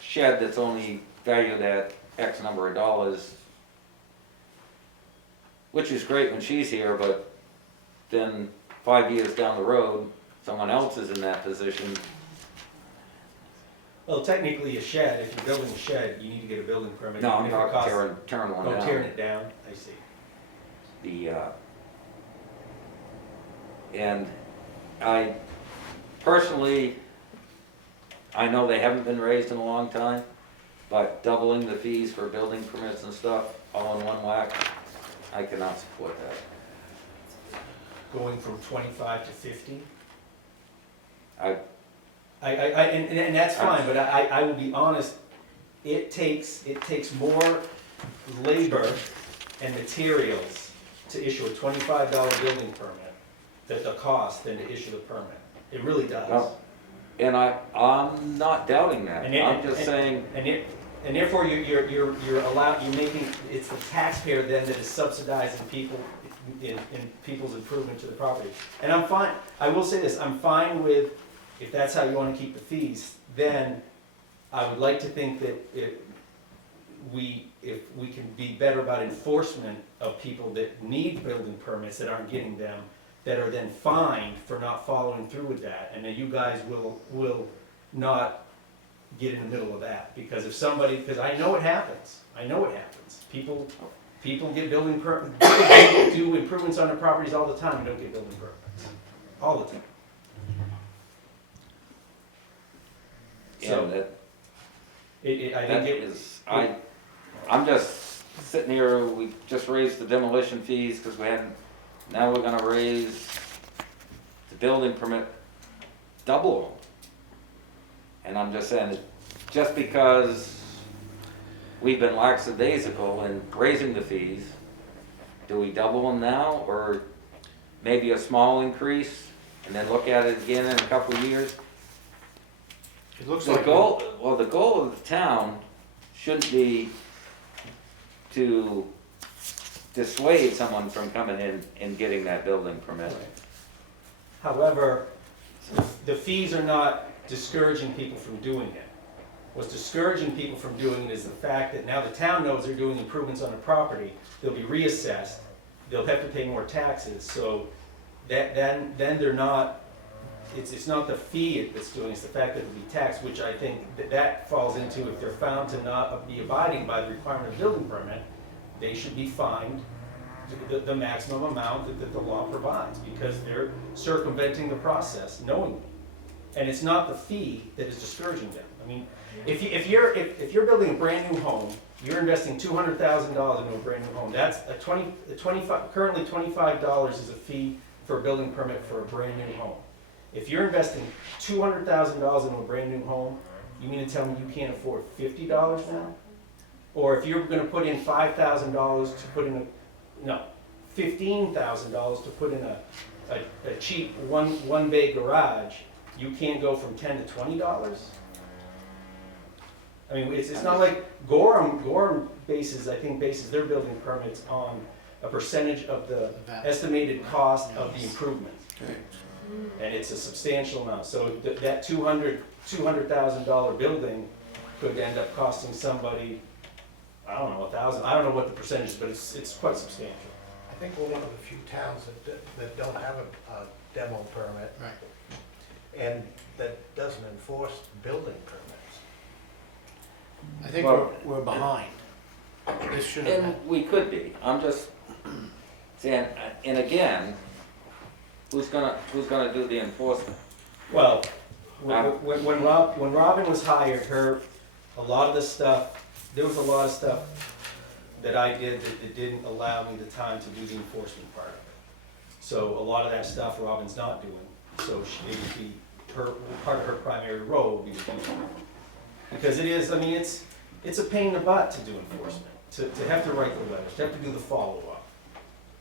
shed that's only valued at X number of dollars, which is great when she's here, but then 5 years down the road, someone else is in that position. Well, technically a shed, if you're building a shed, you need to get a building permit. No, even I'm if it not costs- tearing one Oh, down. tearing it down, I see. And I personally, I know they haven't been raised in a long time, but doubling the fees for building permits and stuff all in one whack, I cannot support that. Going from 25 to 50? I, And that's fine, but I will be honest, it takes more labor and materials to issue a $25 building permit that the cost than to issue the permit. It really does. Well, and I'm not doubting that, I'm just saying, And therefore, you're making, it's the taxpayer then that is subsidizing people in people's improvement to the property. And I'm fine, I will say this, I'm fine with, if that's how you wanna keep the fees, then I would like to think that if we can be better about enforcement of people that need building permits that aren't getting them, that are then fined for not following through with that, and that you guys will not get in the middle of that, because if somebody, because I know it happens, people get building people do improvements on their properties all the time and don't get building permits, all the time. So, and that, I that think is, I'm just sitting here, we just raised the demolition fees, cause we hadn't, now we're gonna raise the building permit double. And I'm just saying, just because we've been lackadaisical in raising the fees, do we double them now, or maybe a small increase, and then look at it again in a couple of years? It looks The like. goal, well, the goal of the town shouldn't be to dissuade someone from coming in and getting that building permit. however, the fees are not discouraging people from doing it. What's discouraging people from doing it is the fact that now the town knows they're doing improvements on a property, they'll be reassessed, they'll have to pay more taxes, so then they're not, it's not the fee that's doing it, it's the fact that it'll be taxed, which I think that falls into, if they're found to not be abiding by the requirement of building permit, they should be fined the maximum amount that the law provides, because they're circumventing the process knowingly. And it's not the fee that is discouraging them. I mean, if you're building a brand new home, you're investing $200,000 into a brand new home. That's currently $25 is a fee for a building permit for a brand new home. If you're investing $200,000 into a brand new home, you mean to tell me you can't afford $50 now? Or if you're gonna put in $5,000 to put in $15,000 to put in a cheap one bay garage, you can't go from $10 to $20? I mean, it's not like Gorham bases their building permits on a percentage of the estimated cost of the improvement. And it's a substantial amount, so that $200,000 building could end up costing somebody, I don't know, $1,000, I don't know what the percentage is, but it's quite substantial. I think we're one of the few towns that don't have a demo permit. Right. And that doesn't enforce building permits. I think Well, we're behind. This should have been. And we could be, I'm just saying, and again, who's gonna do the enforcement? Well, when Robin was hired, a lot of the stuff, there was a lot of stuff that I did that didn't allow me the time to do the enforcement part of it. So a lot of that stuff Robin's not doing, so it would be part of her primary role would be to do that. Because it is, I mean, it's a pain in the butt to do enforcement, to have to write the letters, to have to do the follow-up.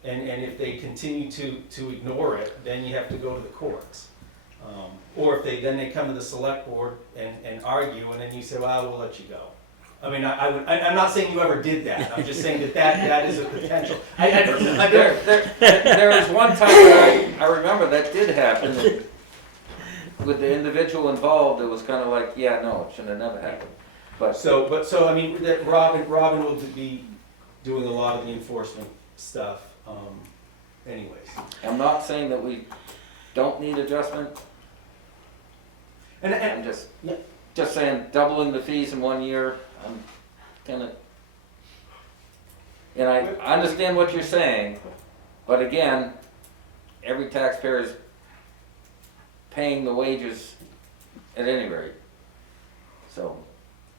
And if they continue to ignore it, then you have to go to the courts. Or if then they come to the select board and argue, and then you say, well, we'll let you go. I mean, I'm not saying you ever did that, I'm just saying that is a potential. There was one time that I remember that did happen, with the individual involved, it was kind of like, yeah, no, it should have never happened. But So I mean, that Robin will be doing a lot of the enforcement stuff, anyways. I'm not saying that we don't need adjustment, And I'm just, Yeah. just saying doubling the fees in 1 year, I'm kinda, and I understand what you're saying, but again, every taxpayer is paying the wages at any rate, so.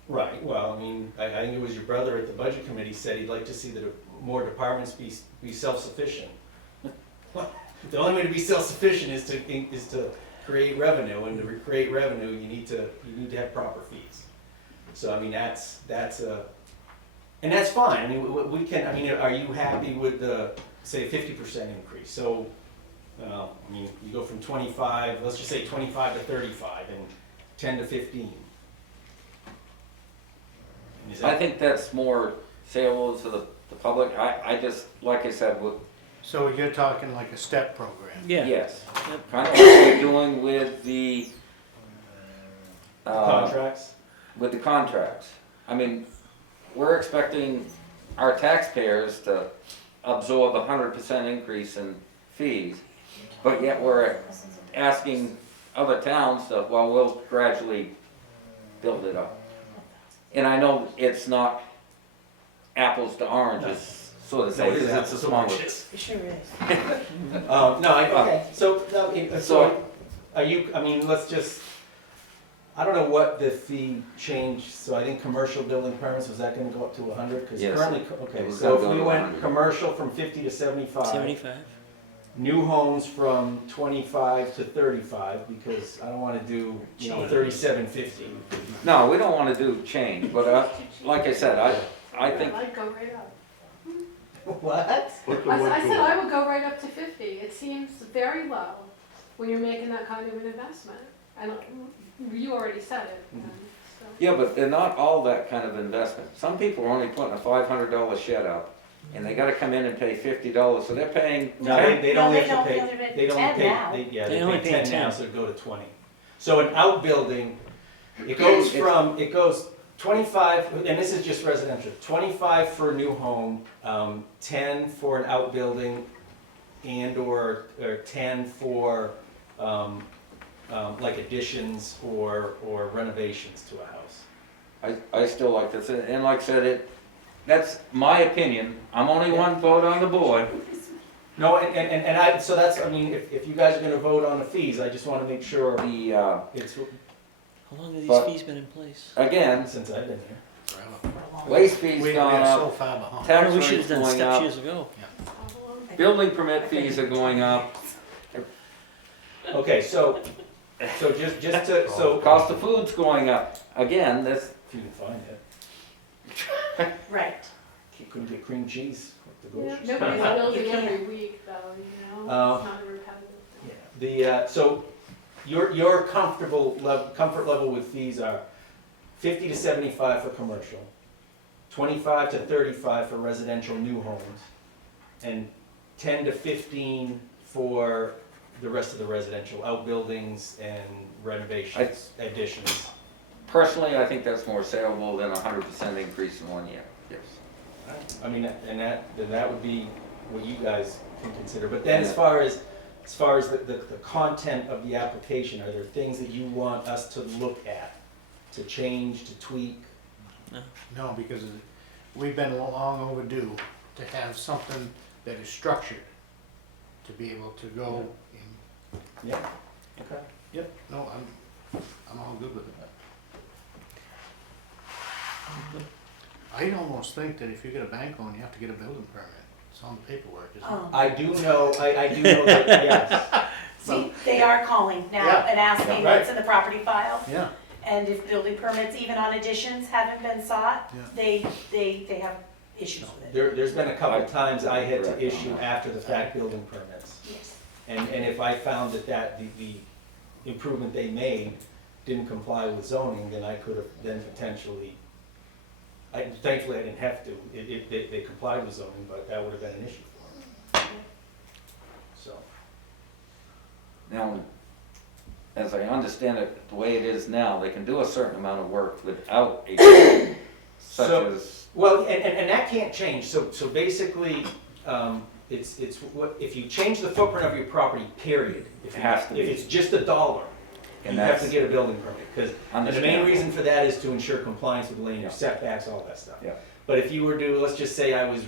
Right, well, I mean, I think it was your brother at the budget committee said he'd like to see that more departments be self-sufficient. The only way to be self-sufficient is to create revenue, and to create revenue, you need to have proper fees. So, I mean, that's and that's fine, I mean, we can, I mean, are you happy with the, say, 50% increase? So, I mean, you go from 25, let's just say 25 to 35, and 10 to 15. Is that- I think that's more saleable to the public, I just, like I said, So you're talking like a step program? Yeah. yes, kind of what we're doing with the, Contracts? with the contracts. I mean, we're expecting our taxpayers to absorb 100% increase in fees, but yet we're asking other towns to, well, we'll gradually build it up. And I know it's not apples to oranges, so to say, No, it is because it's a apples to smaller. oranges. It sure is. Okay, so, so So- are you, I mean, let's just, I don't know what the fee changed, so I think commercial building permits, was that gonna go up to 100? Because Yes. currently, It okay, was so gonna if go we to went 100. commercial from 50 to 75, 75? new homes from 25 to 35, because I don't wanna do, 3750. No, we don't want to do change, but like I said, I think, I'd go right up. What? I said I would go right up to 50. It seems very low when you're making that kind of an investment. And you already said it. So. yeah, but they're not all that kind of investment. Some people are only putting a $500 shed up, and they gotta come in and pay $50, so they're paying. No, they don't No, have to pay, they don't 10 pay, now. yeah, They they only pay pay 10 now, 10. so it'd go to 20. So an outbuilding, it goes 25, and this is just residential, 25 for a new home, 10 for an outbuilding, or 10 for, like additions or renovations to a house. I still like this, and like I said, that's my opinion. I'm only one vote on the board. No, and so that's, I mean, if you guys are gonna vote on the fees, I just wanna make sure it's, How long have these But- fees been in place? Again, since I've been here. waste fees We gone are so up, far behind. tax We should rates have done going steps up, years ago. building permit fees are going up, Okay, so just to, so. cost of food's going up. Again, this, If you can find it. Right. You couldn't get cream cheese at the grocery store. Nobody's building You can't. every week though, you know? Uh, It's not a repetitive thing. Yeah, so your comfort level with fees are 50 to 75 for commercial, 25 to 35 for residential new homes, and 10 to 15 for the rest of the residential outbuildings and renovations, additions. personally, I think that's more saleable than 100% increase in 1 year, yes. I mean, and that would be what you guys can consider, but then as Yeah. far as the content of the application, are there things that you want us to look at, to change, to tweak? No, because we've been long overdue to have something that is structured to be able to go in. Yeah, okay. Yep, no, I'm all good with it. I'd almost think that if you get a bank loan, you have to get a building permit. It's on the paperwork, isn't it? Oh. I do know that, yes. See, they are calling now Yeah. and asking Yeah. what's in the property file. Yeah. And if building permits, even on additions, haven't been sought, Yeah. they have issues with it. There's been a couple of times I had to issue after the fact building permits. Yes. And if I found that the improvement they made didn't comply with zoning, then I could have then potentially, thankfully I didn't have to. They complied with zoning, but that would have been an issue for me. So, Now, as I understand it, the way it is now, they can do a certain amount of work without a permit, such So- as, well, and that can't change. So basically, it's what, if you change the footprint of your property, period. If It has to be. If it's just $1, you And have to that's- get a building permit. And the main Understand. reason for that is to ensure compliance with land Yeah. use setbacks, all that stuff. Yeah. But if you were to, let's just say I was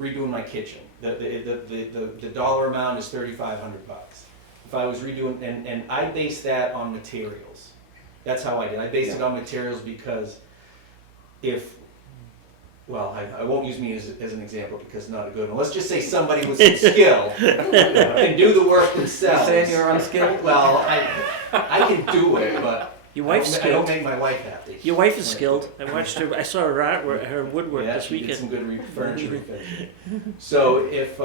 redoing my kitchen, the dollar amount is $3,500. If I was redoing, and I based that on materials. That's how I did. I based it Yeah. on materials because well, I won't use me as an example because it's not a good one. Let's just say somebody with some skill can do the work you're themselves. saying you're unskilled? Well, I can do it, but Your wife's I don't skilled. make my wife happy. Your wife is skilled. I watched her, I saw her artwork, her woodwork Yeah, this she did some weekend. good furniture refinishing. So if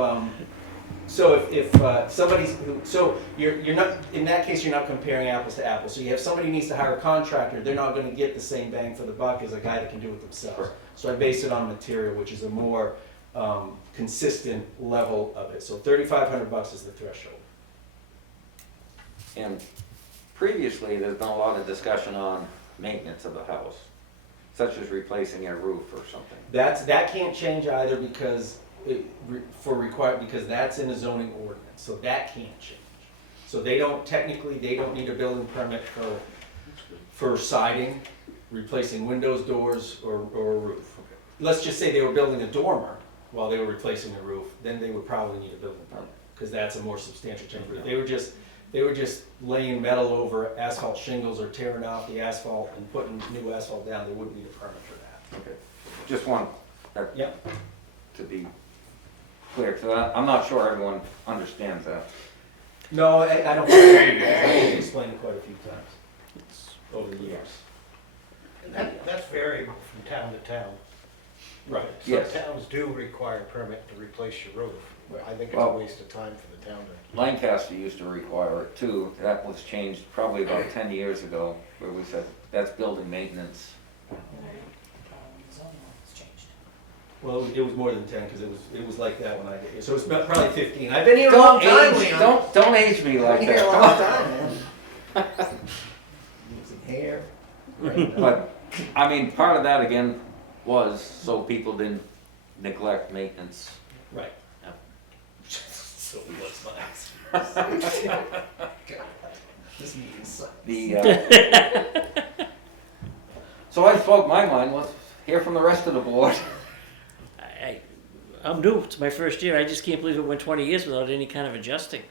somebody's, so you're not, in that case, you're not comparing apples to apples. So you have somebody who needs to hire a contractor, they're not gonna get the same bang for the buck as a guy that can do it themselves. Correct. So I base it on material, which is a more consistent level of it. So $3,500 is the threshold. And previously, there's been a lot of discussion on maintenance of the house, such as replacing a roof or something. That can't change either because because that's in a zoning ordinance, so that can't change. So they don't need a building permit for siding, replacing windows, doors, or a roof. Let's just say they were building a dormer while they were replacing the roof, then they would probably need a building permit, because that's a more substantial change. But they were just laying metal over asphalt shingles or tearing off the asphalt and putting new asphalt down, they wouldn't need a permit for that. Okay. Just want that Yep. to be clear, because I'm not sure everyone understands that. No, I don't think so either. I've explained it quite a few times over the years. And that's variable from town to town. Right. Some Yes. towns do require a permit to replace your roof. I think it's a Well- waste of time for the town to. Lancaster used to require it too. That was changed probably about 10 years ago, where we said, that's building maintenance. Zoning laws changed. Well, it was more than 10, because it was like that when I did it. So it's about probably 15. I've been here a long time, Leon. Don't age me like Been here a that. long time, man. Losing hair. Right. But, I mean, part of that again was so people didn't neglect maintenance. Right. So what's mine? This meeting sucks. So I spoke my mind, let's hear from the rest of the board. I'm new, it's my first year, I just can't believe it went 20 years without any kind of adjusting.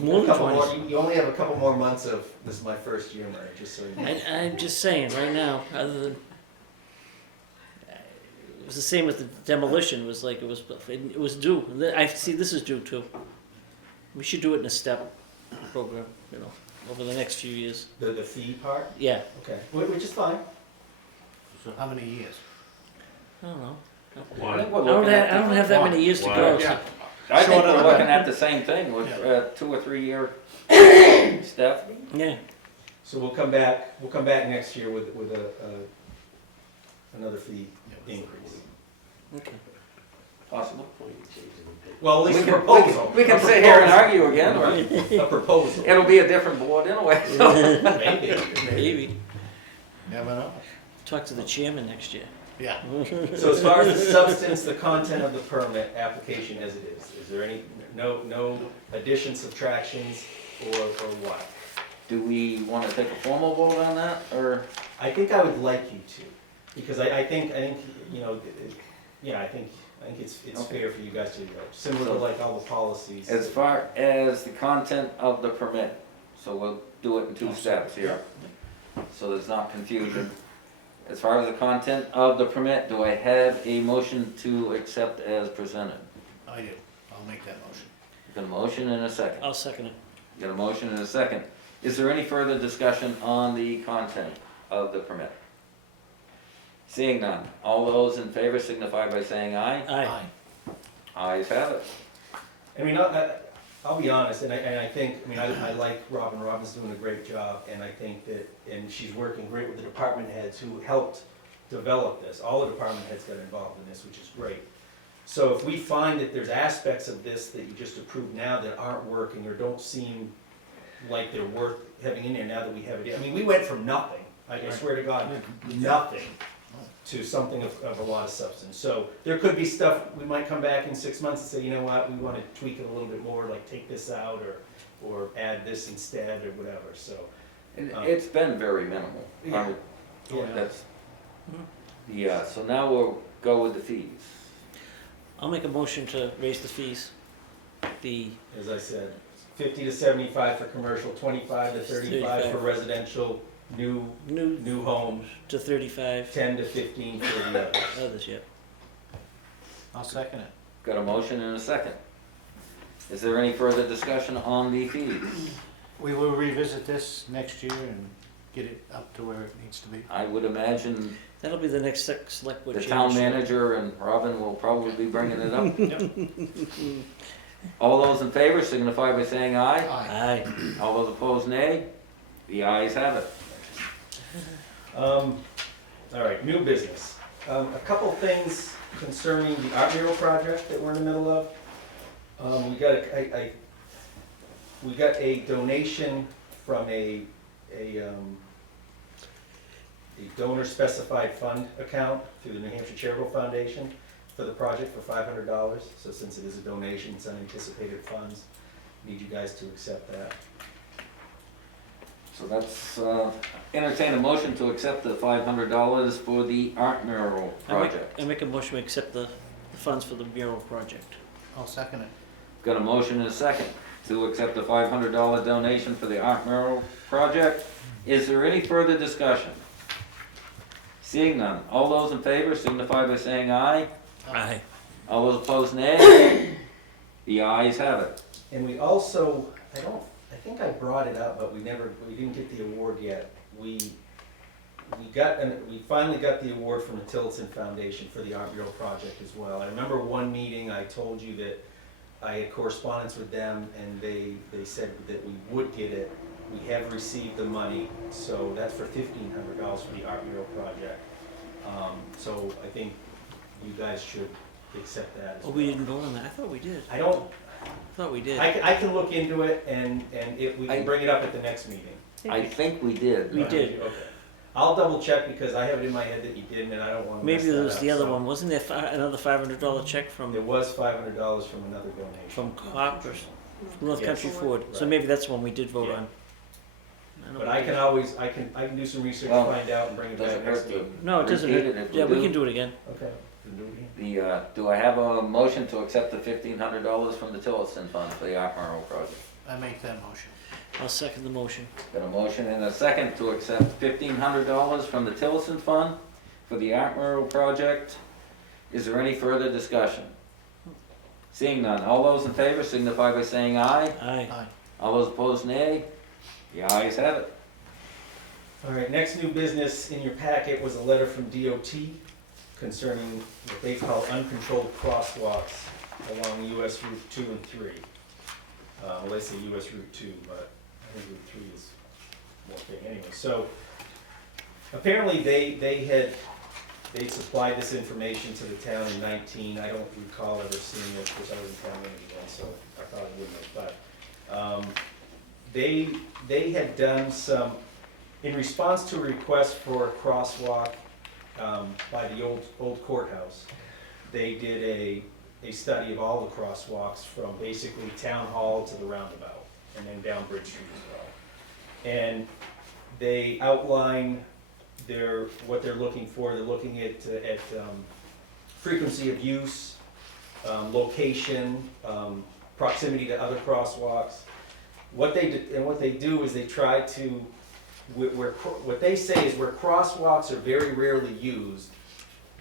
More than 20. You only have a couple more months of, this is my first year, Mary, just so you know. I'm just saying, right now, other than, it was the same with the demolition, it was like, it was due. I see this is due too. We should do it in a step program, you know, over the next few years. The fee part? Yeah, Okay, which is fine. So how many years? I don't know. I think One. we're I don't looking have, at I don't have that many years to go. Wow. Yeah. I think Shorter we're than looking that. at the same thing with 2 or 3 year stuff. Yeah, So we'll come back next year with another fee increase. okay. Possible. Well, at We least a can, proposal. we can A sit here and proposal. argue again, or A proposal. it'll be a different board anyway. So. Maybe. Maybe. Never know. Talk to the chairman next year. Yeah. So as far as the substance, the content of the permit application as it is there any, no additions, subtractions, or what? Do we want to take a formal vote on that, or? I think I would like you to. Because I think, you know, yeah, I think it's Okay. fair for you guys to, similar to like all the policies. As far as the content of the permit, so we'll do it in two steps here, so there's not confusion. As far as the content of the permit, do I have a motion to accept as presented? I do, I'll make that motion. Got a motion and a second. I'll second it. Got a motion and a second. Is there any further discussion on the content of the permit? Seeing none, all those in favor signify by saying aye. Aye. Ayes have it. I mean, I'll be honest, and I think, I mean, I like Robin, Robin's doing a great job, and I think that, and she's working great with the department heads who helped develop this. All the department heads got involved in this, which is great. So if we find that there's aspects of this that you just approved now that aren't working or don't seem like they're worth having in there now that we have it, I mean, we went from nothing, I swear to God, nothing, to something of a lot of substance. So there could be stuff, we might come back in 6 months and say, you know what, we want to tweak it a little bit more, like take this out or add this instead or whatever, so. And it's been very minimal. Yeah. That's, yeah, so now we'll go with the fees. I'll make a motion to raise the fees. The, As I said, 50 to 75 for commercial, 25 to 35 for residential, new new homes, to 35, 10 to 15 for the others. others, yeah. I'll second it. Got a motion and a second. Is there any further discussion on the fees? We will revisit this next year and get it up to where it needs to be. I would imagine That'll be the next select board the change. town manager and Robin will probably be bringing it up. All those in favor signify by saying aye. Aye. Aye. All those opposed, nay. The ayes have it. All right, new business. A couple things concerning the art mural project that we're in the middle of. We got a donation from a donor specified fund account through the New Hampshire Charitable Foundation for the project for $500. So since it is a donation, it's unanticipated funds. Need you guys to accept that. So that's, entertain a motion to accept the $500 for the art mural project. I make a motion to accept the funds for the mural project. I'll second it. Got a motion and a second to accept the $500 donation for the art mural project. Is there any further discussion? Seeing none, all those in favor signify by saying aye. Aye. All those opposed, nay. The ayes have it. And we also, I think I brought it up, but we didn't get the award yet. We finally got the award from the Tillotson Foundation for the art mural project as well. I remember one meeting, I told you that I had correspondence with them and they said that we would get it. We have received the money, so that's for $1,500 for the art mural project. So I think you guys should accept that as Oh, well. we didn't vote on that? I thought we did. I don't, I thought we did. I can look into it and we can bring it up at the next meeting. I think we did. We did. Okay. I'll double check because I have it in my head that you didn't and I don't want to mess Maybe there that was up, the other so- one. Wasn't there another $500 check There from was $500 from another donation. COP or North Yes. Country Ford? So Right. maybe that's one we did vote Yeah. on. don't But I can know. always, I can do some research, Well, find out and bring it back Doesn't next hurt meeting. to No, it doesn't repeat hurt. it if Yeah, we do. can do it again. Okay. Can do it again. Do I have a motion to accept the $1,500 from the Tillotson Fund for the art mural project? I make that motion. I'll second the motion. Got a motion and a second to accept $1,500 from the Tillotson Fund for the art mural project. Is there any further discussion? Seeing none, all those in favor signify by saying aye. Aye. Aye. All those opposed, nay. The ayes have it. All right, next new business in your packet was a letter from DOT concerning what they call uncontrolled crosswalks along US Route 2 and 3. Well, they say US Route 2, but I think Route 3 is more thing anyway. So apparently they supplied this information to the town in 19. I don't recall ever seeing it, because I was in town meeting then, so I thought I wouldn't have. But they had done some, in response to a request for a crosswalk by the old courthouse, they did a study of all the crosswalks from basically Town Hall to the roundabout, and then down Bridge Street as well. And they outline what they're looking for, they're looking at frequency of use, location, proximity to other crosswalks. What they do is they try to, what they say is where crosswalks are very rarely used,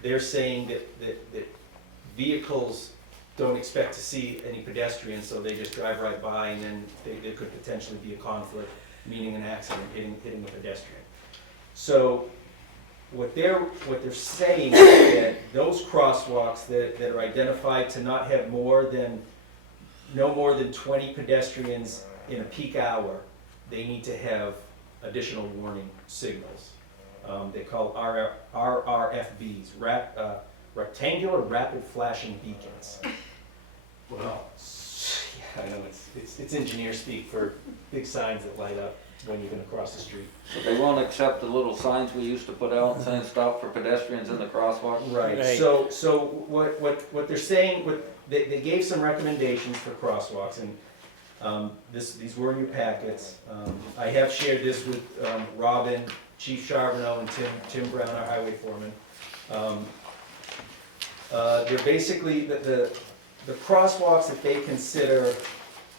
they're saying that vehicles don't expect to see any pedestrians, so they just drive right by, and then there could potentially be a conflict, meaning an accident, hitting a pedestrian. So what they're saying is that those crosswalks that are identified to not have no more than 20 pedestrians in a peak hour, they need to have additional warning signals. They call RRFBs, rectangular rapid flashing beacons. Well, yeah, I know it's engineer speak for big signs that light up when you're gonna cross the street. So they won't accept the little signs we used to put out saying stop for pedestrians in the crosswalk? Right, Right. so what they're saying, they gave some recommendations for crosswalks, and these were in your packets. I have shared this with Robin, Chief Charbonneau, and Tim Brown, our highway foreman. They're basically, the crosswalks that they consider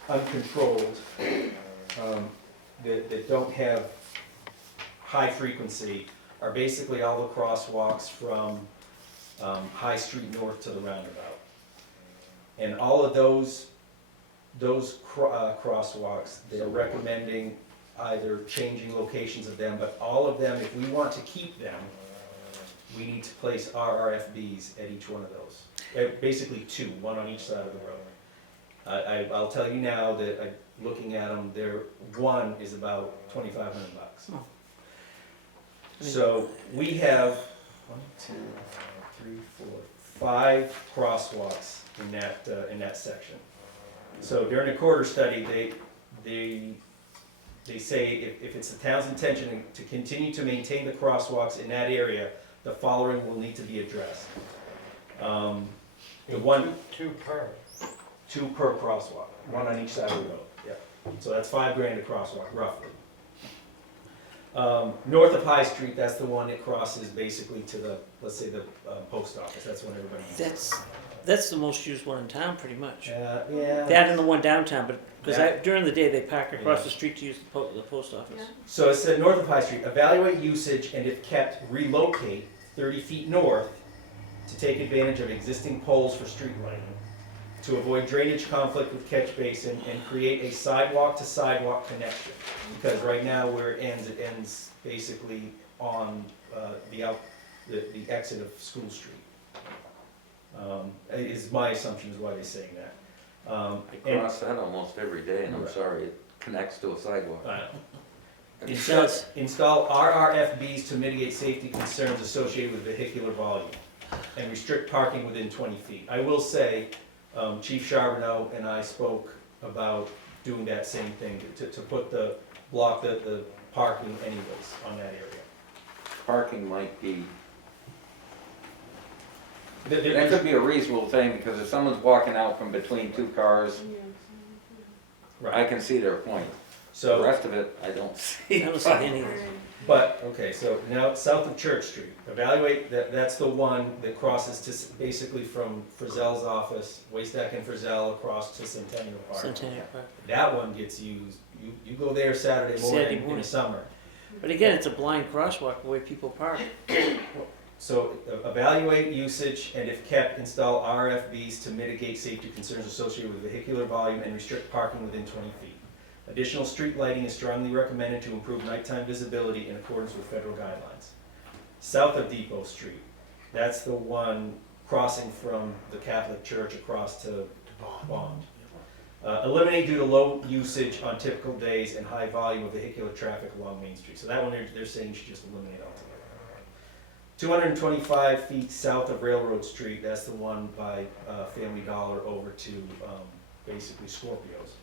uncontrolled, that don't have high frequency, are basically all the crosswalks from High Street North to the roundabout. And all of those crosswalks, they're recommending either changing locations of them, but all of them, if we want to keep them, we need to place RRFBs at each one of those. Basically two, one on each side of the road. I'll tell you now that looking at them, one is about $2,500. Oh. So we have 5 crosswalks in that section. So during a quarter study, they say if it's the town's intention to continue to maintain the crosswalks in that area, the following will need to be addressed. Two per. 2 per crosswalk, 1 on each side of the road, yeah. So that's $5,000 a crosswalk, roughly. North of High Street, that's the one that crosses basically to the, let's say, the post office, that's when everybody uses. That's the most used one in town, pretty much. Yeah. That and the one downtown, but, because during the day, they park across Yeah. the street to use the post office. Yeah. So it said north of High Street, evaluate usage and if kept, relocate 30 feet north to take advantage of existing poles for street lighting, to avoid drainage conflict with catch basin and create a sidewalk to sidewalk connection. Because right now where it ends basically on the exit of School Street. Is my assumption is why they're saying that. I And- cross that almost every day, and I'm Right. sorry, it connects to a sidewalk. It does. Install RRFBs to mitigate safety concerns associated with vehicular volume and restrict parking within 20 feet. I will say, Chief Charbonneau and I spoke about doing that same thing, to block the parking anyways on that area. Parking might be, There- there- that could be a reasonable thing, because if someone's walking out from between 2 cars, I Right, can see their point. The so, rest of it, I don't see. I don't see any. but, okay, so now south of Church Street, evaluate, that's the one that crosses to, basically from Frizzell's office, Waystack and Frizzell across to Centennial Park. Centennial Park. That one gets used, you go there Saturday Saturday morning in morning. the summer. But again, it's a blind crosswalk the way people park. So evaluate usage and if kept, install RFBs to mitigate safety concerns associated with vehicular volume and restrict parking within 20 feet. Additional street lighting is strongly recommended to improve nighttime visibility in accordance with federal guidelines. South of Depot Street, that's the one crossing from the Catholic Church across to Bond. Eliminate due to low usage on typical days and high volume of vehicular traffic along Main Street. So that one they're saying you should just eliminate altogether. 225 feet south of Railroad Street, that's the one by Family Dollar over to basically Scorpios.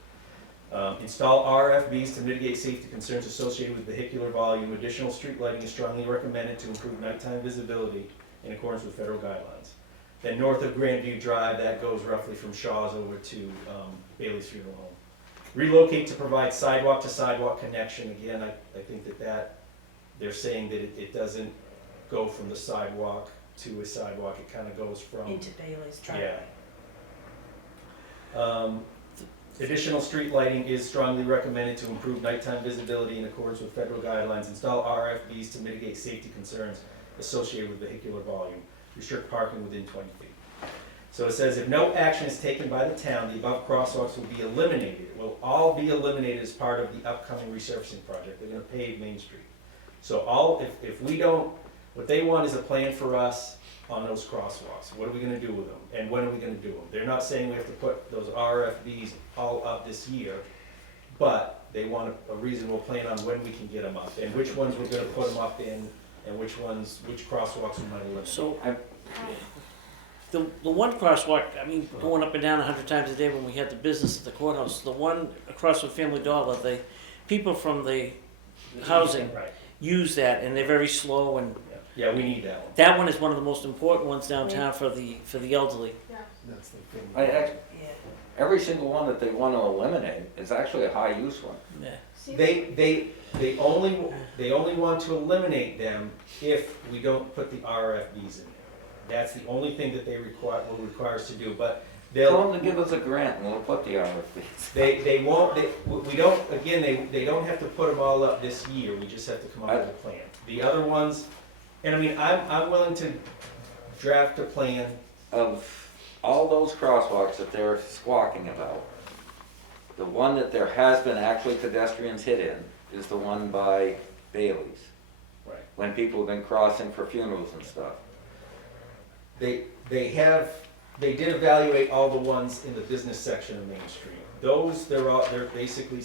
Install RFBs to mitigate safety concerns associated with vehicular volume. Additional street lighting is strongly recommended to improve nighttime visibility in accordance with federal guidelines. Then north of Grandview Drive, that goes roughly from Shaw's over to Bailey's Funeral Home. Relocate to provide sidewalk to sidewalk connection. Again, I think that they're saying that it doesn't go from the sidewalk to a sidewalk, it kind of goes from. Into Bailey's driveway. Yeah. Additional street lighting is strongly recommended to improve nighttime visibility in accordance with federal guidelines. Install RFBs to mitigate safety concerns associated with vehicular volume. Restrict parking within 20 feet. So it says if no action is taken by the town, the above crosswalks will be eliminated. It will all be eliminated as part of the upcoming resurfacing project. They're gonna pave Main Street. So if we don't, what they want is a plan for us on those crosswalks. What are we gonna do with them? And when are we gonna do them? They're not saying we have to put those RFBs all up this year, but they want a reasonable plan on when we can get them up, and which ones we're gonna put them up in, and which crosswalks we might eliminate. So, the one crosswalk, I mean, going up and down 100 times a day when we had the business at the courthouse, the one across from Family Dollar, the people from the housing Right, use that, and they're very slow, and yeah, we need that one. that one is one of the most important ones downtown for the elderly. Yeah. That's the thing. Yeah. Every single one that they want to eliminate is actually a high-use one. Yeah. See, They only want to eliminate them if we don't put the RFBs in there. That's the only thing that will require us to do, but Tell they'll, them to give us a grant and we'll put the RFPs. they won't, we don't, again, they don't have to put them all up this year, we just have to come up with a plan. The other ones, and I mean, I'm willing to draft a plan. Of all those crosswalks that they're squawking about, the one that there has been actually pedestrians hit in is the one by Bailey's. Right. When people have been crossing for funerals and stuff. They did evaluate all the ones in the business section of Main Street. Those, they're basically,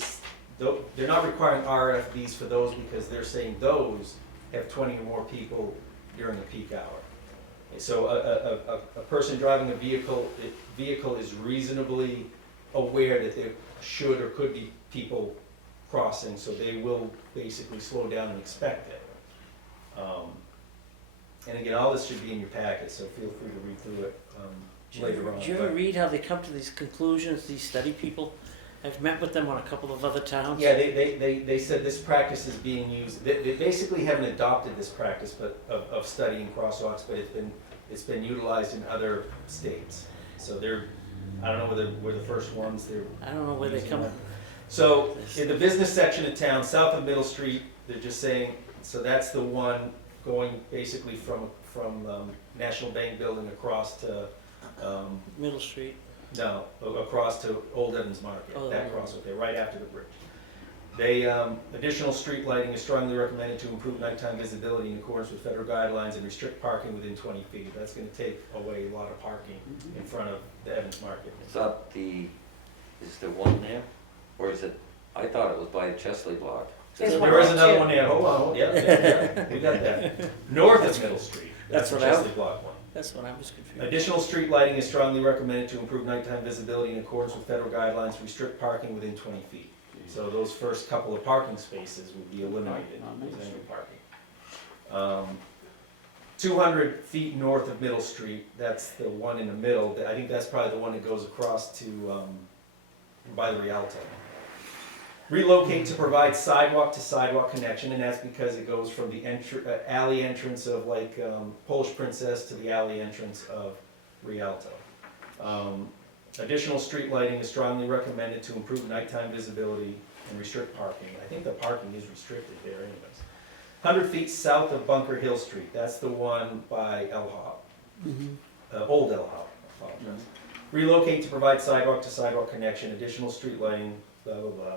they're not requiring RFBs for those because they're saying those have 20 or more people during the peak hour. So a person driving a vehicle is reasonably aware that there should or could be people crossing, so they will basically slow down and expect it. And again, all this should be in your packet, so feel free to read through it later on. Did you ever read how they come to these conclusions, these study people? I've met with them on a couple of other towns. Yeah, they said this practice is being used, they basically haven't adopted this practice of studying crosswalks, but it's been utilized in other states. So I don't know whether we're the first ones, I don't know where they using come. that. So in the business section of town, south of Middle Street, they're just saying, so that's the one going basically from National Bank Building across to, Middle Street. no, across to Old Evans Market, Oh, that yeah. crosswalk there, right after the bridge. They, additional street lighting is strongly recommended to improve nighttime visibility in accordance with federal guidelines and restrict parking within 20 feet. That's gonna take away a lot of parking in front of the Evans Market. Is there one there? Or is it, I thought it was by Chesley Block. There's one There is there, another too. one there, hold on, yeah, we got that. North of Middle Street, that's the That's what I- Chesley Block one. That's what I was confused. Additional street lighting is strongly recommended to improve nighttime visibility in accordance with federal guidelines, restrict parking within 20 feet. So those first couple of parking spaces would be eliminated, there's no parking. 200 feet north of Middle Street, that's the one in the middle, I think that's probably the one that goes across to, by the Rialto. Relocate to provide sidewalk to sidewalk connection, and that's because it goes from the alley entrance of like Polish Princess to the alley entrance of Rialto. Additional street lighting is strongly recommended to improve nighttime visibility and restrict parking. I think the parking is restricted there anyways. 100 feet south of Bunker Hill Street, that's the one by El Hop, Old El Hop, I apologize. Relocate to provide sidewalk to sidewalk connection, additional street lighting, blah, blah, blah.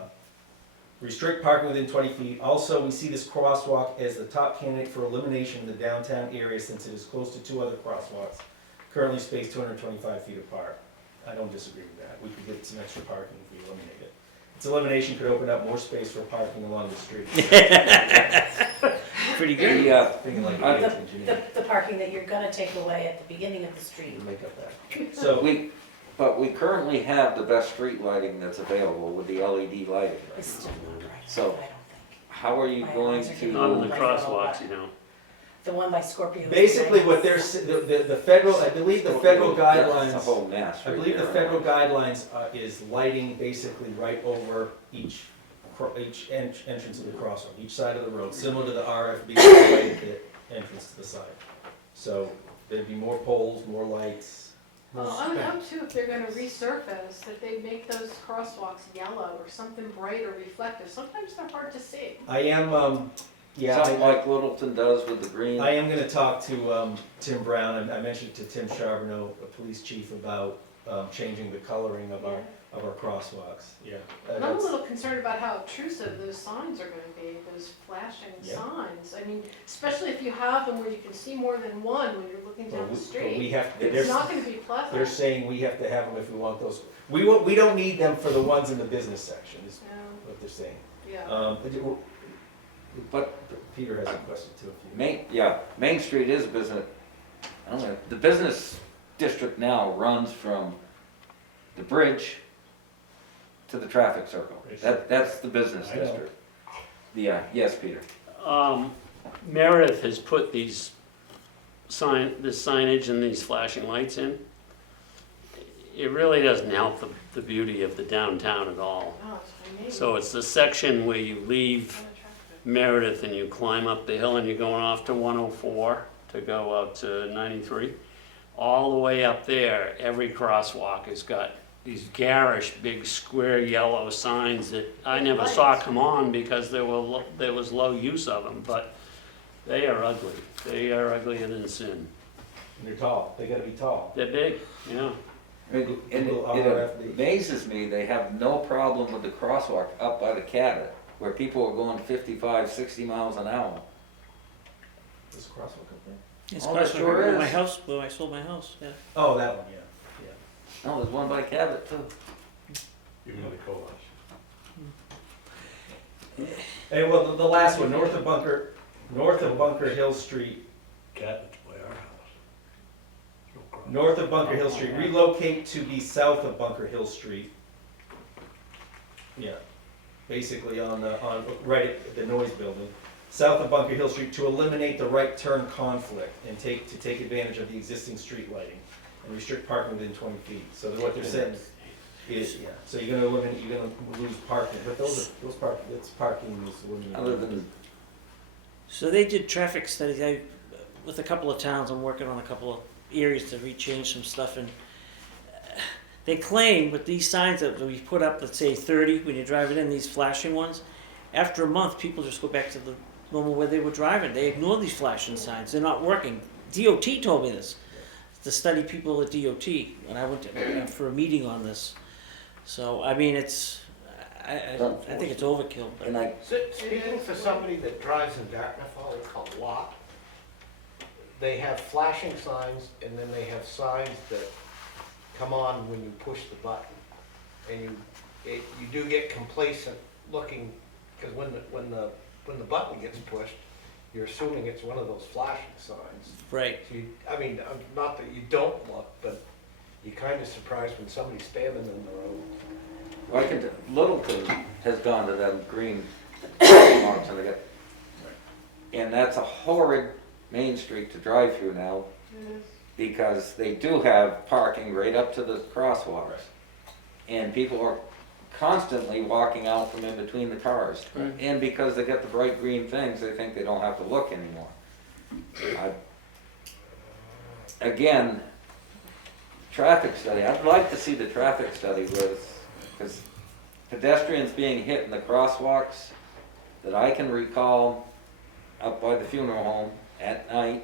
Restrict parking within 20 feet. Also, we see this crosswalk as the top candidate for elimination in the downtown area since it is close to two other crosswalks, currently spaced 225 feet apart. I don't disagree with that. We could get some extra parking if we eliminate it. Its elimination could open up more space for parking along the street. Pretty good. Thinking like I- an engineer. The parking that you're gonna take away at the beginning of the street. Make up that. So, But we currently have the best street lighting that's available with the LED lighting. It's still not right, I So- don't think. How are you My going eyes are getting Not in to, the crosswalks, you know. The one by Scorpio. basically what they're, the federal, I believe the federal That's a guidelines, whole mess I right believe the there. federal guidelines is lighting basically right over each entrance of the crosswalk, each side of the road, similar to the RFB right at the entrance to the side. So there'd be more poles, more lights. Well, I don't know too, if they're gonna resurface, that they make those crosswalks yellow or something bright or reflective. Sometimes they're hard to see. I am, Something like Littleton does with the green. I am gonna talk to Tim Brown, I mentioned to Tim Charbonneau, the police chief, about changing the coloring of our crosswalks, yeah. And I'm a little concerned about how obtrusive those signs are gonna be, those flashing Yeah. signs. I mean, especially if you have them where you can see more than one when you're looking down the But we street. have, It's not gonna be pleasant. they're saying we have to have them if we want those. We don't need them for the ones in the business section, is Yeah, what they're saying. yeah. But Peter has a question too, if you. Main Street is business, I don't know, the business district now runs from the bridge to the traffic circle. That's the business I know. district. Yeah, yes, Peter. Meredith has put this signage and these flashing lights in. It really doesn't help the beauty of the downtown at all. Oh, it's amazing. So it's the section where you leave Meredith and you climb up the hill and you're going off to 104 to go out to 93. All the way up there, every crosswalk has got these garish, big square yellow signs that I never saw come on because there was low use of them, but they are ugly. They are uglier than sin. And they're tall, they gotta be tall. They're big, yeah. And it amazes me, they have no problem with the crosswalk up by the Cabot, where people are going 55, 60 miles an hour. This crosswalk up there. It's Oh, that across sure my is. house, where I sold my house, yeah. Oh, that one, yeah. No, there's one by Cabot too. Even though they call us. Hey, well, the last one, north of Bunker Hill Street, Cabot's by our house. No cross. north of Bunker Hill Street, relocate to be south of Bunker Hill Street. Yeah, basically right at the noise building, south of Bunker Hill Street, to eliminate the right turn conflict and to take advantage of the existing street lighting and restrict parking within 20 feet. So what they're saying is, so you're gonna lose parking, but that's parking is eliminated. Other than, So they did traffic studies, with a couple of towns, I'm working on a couple of areas to rechange some stuff, and they claim with these signs that we put up, let's say 30, when you're driving in, these flashing ones, after a month, people just go back to the normal way they were driving. They ignore these flashing signs, they're not working. DOT told me this, to study people at DOT, and I went for a meeting on this. So, I mean, I think it's overkill. But and I, Speaking for somebody that drives in Dartmouth, all they call lot, they have flashing signs and then they have signs that come on when you push the button. And you do get complacent looking, because when the button gets pushed, you're assuming it's one of those flashing signs. right. So not that you don't look, but you're kind of surprised when somebody's standing in the road. Littleton has gone to them green marks and they got, and that's a horrid main street to drive through now, because they do have parking right up to the crosswalks. And people are constantly walking out from in between the cars. Right. And because they got the bright green things, they think they don't have to look anymore. Again, traffic study, I'd like to see the traffic study because pedestrians being hit in the crosswalks that I can recall up by the funeral home at night.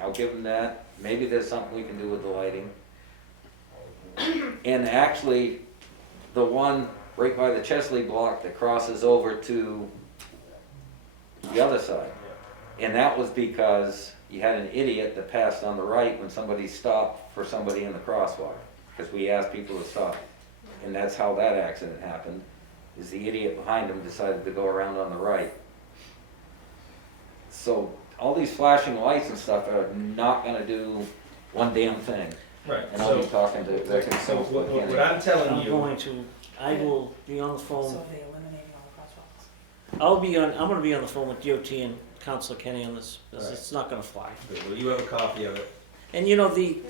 I'll give them that. Maybe there's something we can do with the lighting. And actually, the one right by the Chesley block that crosses over to the other side. And that was because you had an idiot that passed on the right when somebody stopped for somebody in the crosswalk, because we asked people to stop. And that's how that accident happened, is the idiot behind him decided to go around on the right. So all these flashing lights and stuff are not gonna do one damn thing. Right, And I'll be talking to executive so council. what I'm telling I will be on the phone. So they eliminating all the crosswalks. I'm gonna be on the phone with DOT and Councilor Kenny on this. Right. It's not gonna fly. well, you have a copy of it. And it's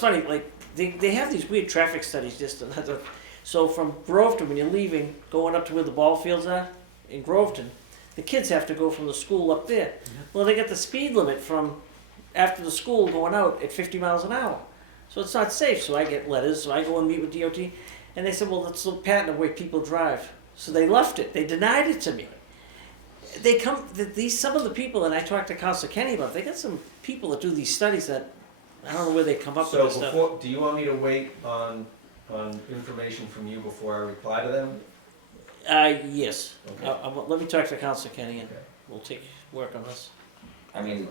funny, like, they have these weird traffic studies, just another, So from Groveton, when you're leaving, going up to where the ball fields are in Groveton, the kids have to go from the school up there. Well, they got the speed limit from after the school going out at 50 miles an hour. So it's not safe. So I get letters. So I go and meet with DOT. And they said, well, that's the pattern of way people drive. So they left it. They denied it to me. They come, some of the people that I talked to Councilor Kenny about, they got some people that do these studies that, I don't know where they come up with So this stuff. before, do you want me to wait on information from you before I reply to them? Yes. Okay. Let me talk to Councilor Kenny and Okay. we'll work on this. I mean,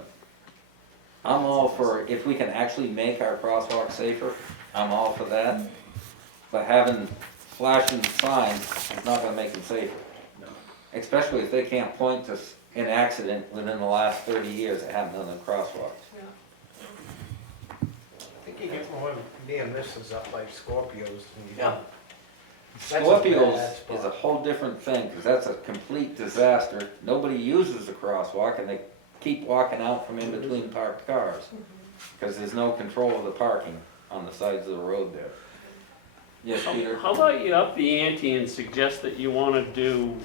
I'm all for, if we can actually make our crosswalk safer, I'm all for that. But having flashing signs is not gonna make them safer. No. Especially if they can't point to an accident within the last 30 years that happened on the crosswalk. I think you get more near misses up by Scorpios than you do. Yeah. That's a bad Scorpios spot. is a whole different thing, because that's a complete disaster. Nobody uses the crosswalk, and they keep walking out from in between parked cars, because there's no control of the parking on the sides of the road there. Yes, Peter? How about you up the ante and suggest that you want to do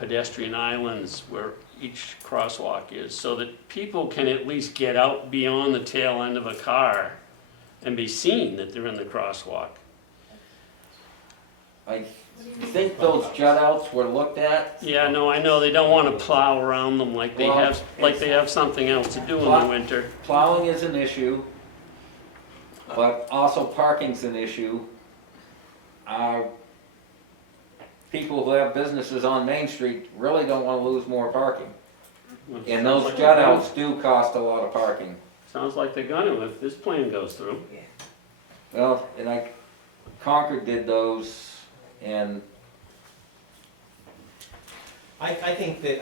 pedestrian islands where each crosswalk is, so that people can at least get out beyond the tail end of a car and be seen that they're in the crosswalk? I think those jut outs were looked at. Yeah, no, I know, they don't want to plow around them like they Well, have something else to do in Plow- the winter. Plowing is an issue, but also parking's an issue. People who have businesses on Main Street really don't wanna lose more parking. Which And sounds those like jut they're gonna- outs do cost a lot of parking. Sounds like they're gonna if this plan goes through. Well, and Concord did those, and I think the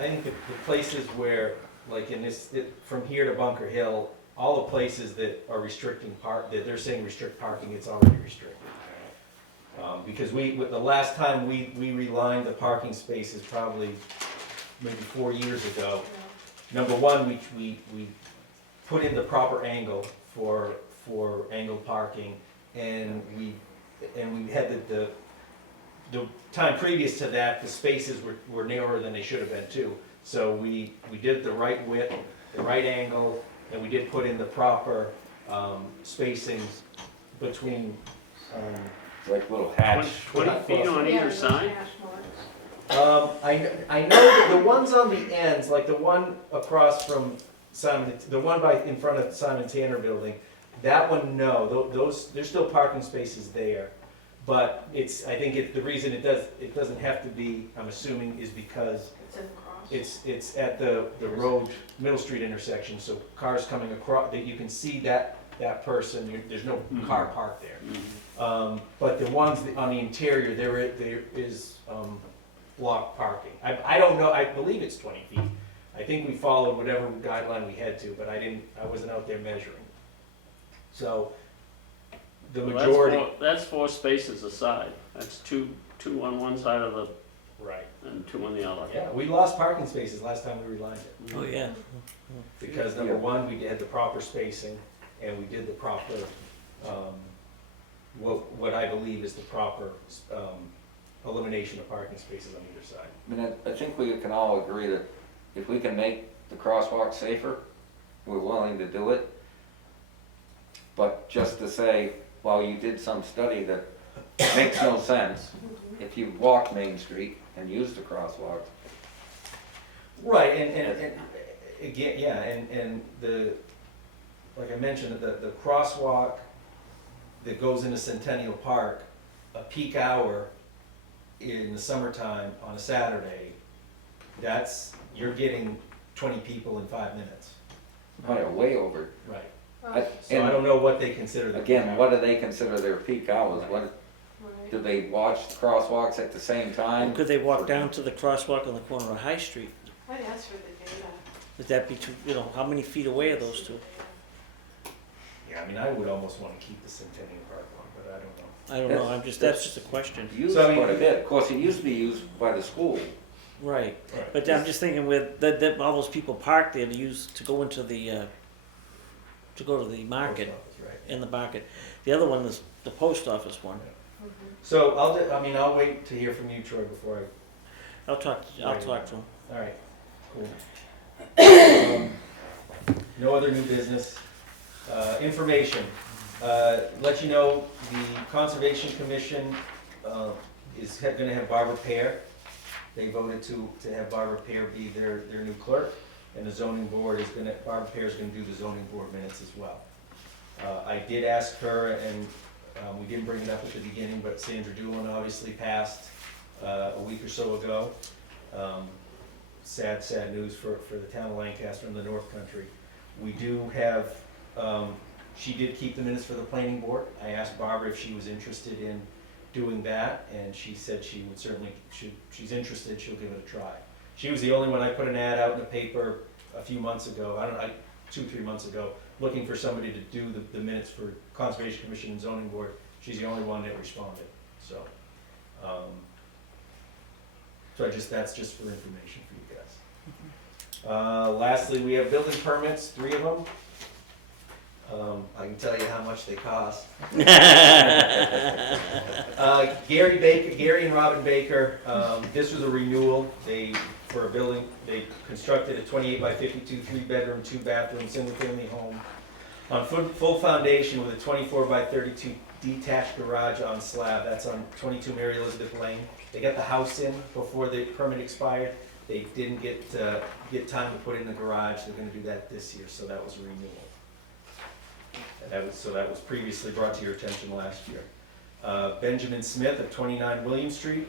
places where, like in this, from here to Bunker Hill, all the places that are restricting that they're saying restrict parking, it's already restricted. Because with the last time we relined the parking spaces, probably maybe 4 years ago, number one, we put in the proper angle for angled parking, and we had the time previous to that, the spaces were narrower than they should have been too. So we did the right width, the right angle, and we did put in the proper spacing between, like little hatch. 20 feet on Yeah, either those side? hash marks. I know that the ones on the ends, like the one across from the one in front of Simon Tanner Building, that one, no, those, there's still parking spaces there. But I think the reason it doesn't have to be, I'm assuming, is because It's in the cross. it's at the road, Middle Street intersection, so cars coming across, that you can see that person, there's no car parked there. But the ones on the interior, there is blocked parking. I don't know, I believe it's 20 feet. I think we followed whatever guideline we had to, but I wasn't out there measuring. So, the Well, majority. That's 4 spaces aside. That's two on one side of the, Right. and 2 on the other. Yeah, we lost parking spaces last time we relined it. Oh, yeah. Because number one, we had the proper spacing, and we did the proper, what I believe is the proper elimination of parking spaces on either side. I mean, I think we can all agree that if we can make the crosswalk safer, we're willing to do it. But just to say, well, you did some study that makes no sense if you walk Main Street and use the crosswalk. Right, and again, yeah, and like I mentioned, the crosswalk that goes into Centennial Park, a peak hour in the summertime on a Saturday, you're getting 20 people in 5 minutes. Right, way over. Right. Oh, So I don't know what they consider the. Again, what do they consider their peak hours? What, right. do they watch the crosswalks at the same time? Could they walk down to the crosswalk on the corner of High Street? I'd ask for the data. Would that be too, how many feet away are those two? Yeah, I mean, I would almost want to keep the Centennial Park one, but I don't know. I don't know, that's just a question. Used So, I mean- quite a bit. Of course, it used to be used by the school. Right, Right. but I'm just thinking with, all those people parked there to go into the, to go to the market, Post office, right. in the market. The other one is the post office one. So I'll wait to hear from you, Troy, before I'll talk to him. all right, cool. No other new business. Information. Let you know, the Conservation Commission is gonna have Barbara Pear. They voted to have Barbara Pear be their new clerk, and the zoning board Barbara Pear is gonna do the zoning board minutes as well. I did ask her, and we didn't bring it up at the beginning, but Sandra Doolin obviously passed a week or so ago. Sad news for the town of Lancaster and the North Country. We do have, she did keep the minutes for the planning board. I asked Barbara if she was interested in doing that, and she said she would certainly, she's interested, she'll give it a try. She was the only one. I put an ad out in the paper a few months ago, 2-3 months ago, looking for somebody to do the minutes for Conservation Commission and Zoning Board. She's the only one that responded, so. That's just for information for you guys. Lastly, we have building permits, 3 of them. I can tell you how much they cost. Gary and Robin Baker, this was a renewal. For a building, they constructed a 28 by 52, 3-bedroom, 2-bathroom, single-family home on full foundation with a 24 by 32 detached garage on slab. That's on 22 Mary Elizabeth Lane. They got the house in before the permit expired. They didn't get time to put in the garage. They're gonna do that this year, so that was a renewal. And that was previously brought to your attention last year. Benjamin Smith of 29 William Street.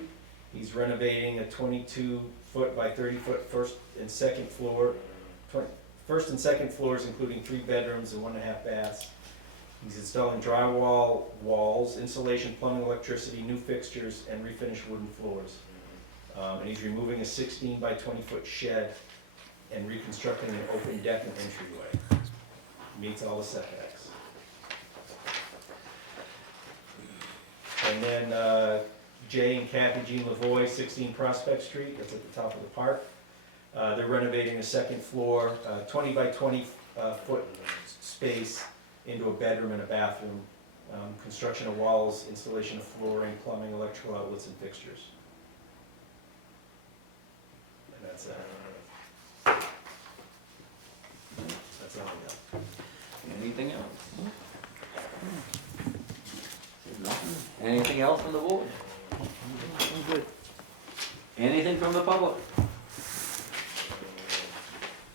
He's renovating a 22-foot by 30-foot first and second floors, including 3 bedrooms and 1.5 baths. He's installing drywall walls, insulation, plumbing, electricity, new fixtures, and refinished wooden floors. And he's removing a 16 by 20-foot shed and reconstructing an open deck and entryway. Meets all the setbacks. And then Jay and Kathy Jean Lavoie, 16 Prospect Street, that's at the top of the park. They're renovating a second floor, 20 by 20 foot space into a bedroom and a bathroom. Construction of walls, installation of flooring, plumbing, electrical outlets, and fixtures. And that's all I got. Anything else? Anything else from the board? Anything from the public?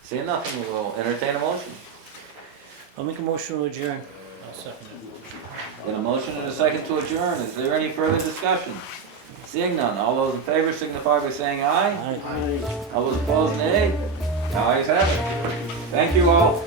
Seeing nothing, we'll entertain a motion. I'll make a motion to adjourn. I'll second it. Got a motion and a second to adjourn. Is there any further discussion? Seeing none, all those in favor signify by saying aye. Aye. All those opposed, nay. Ayes have it. Thank you all.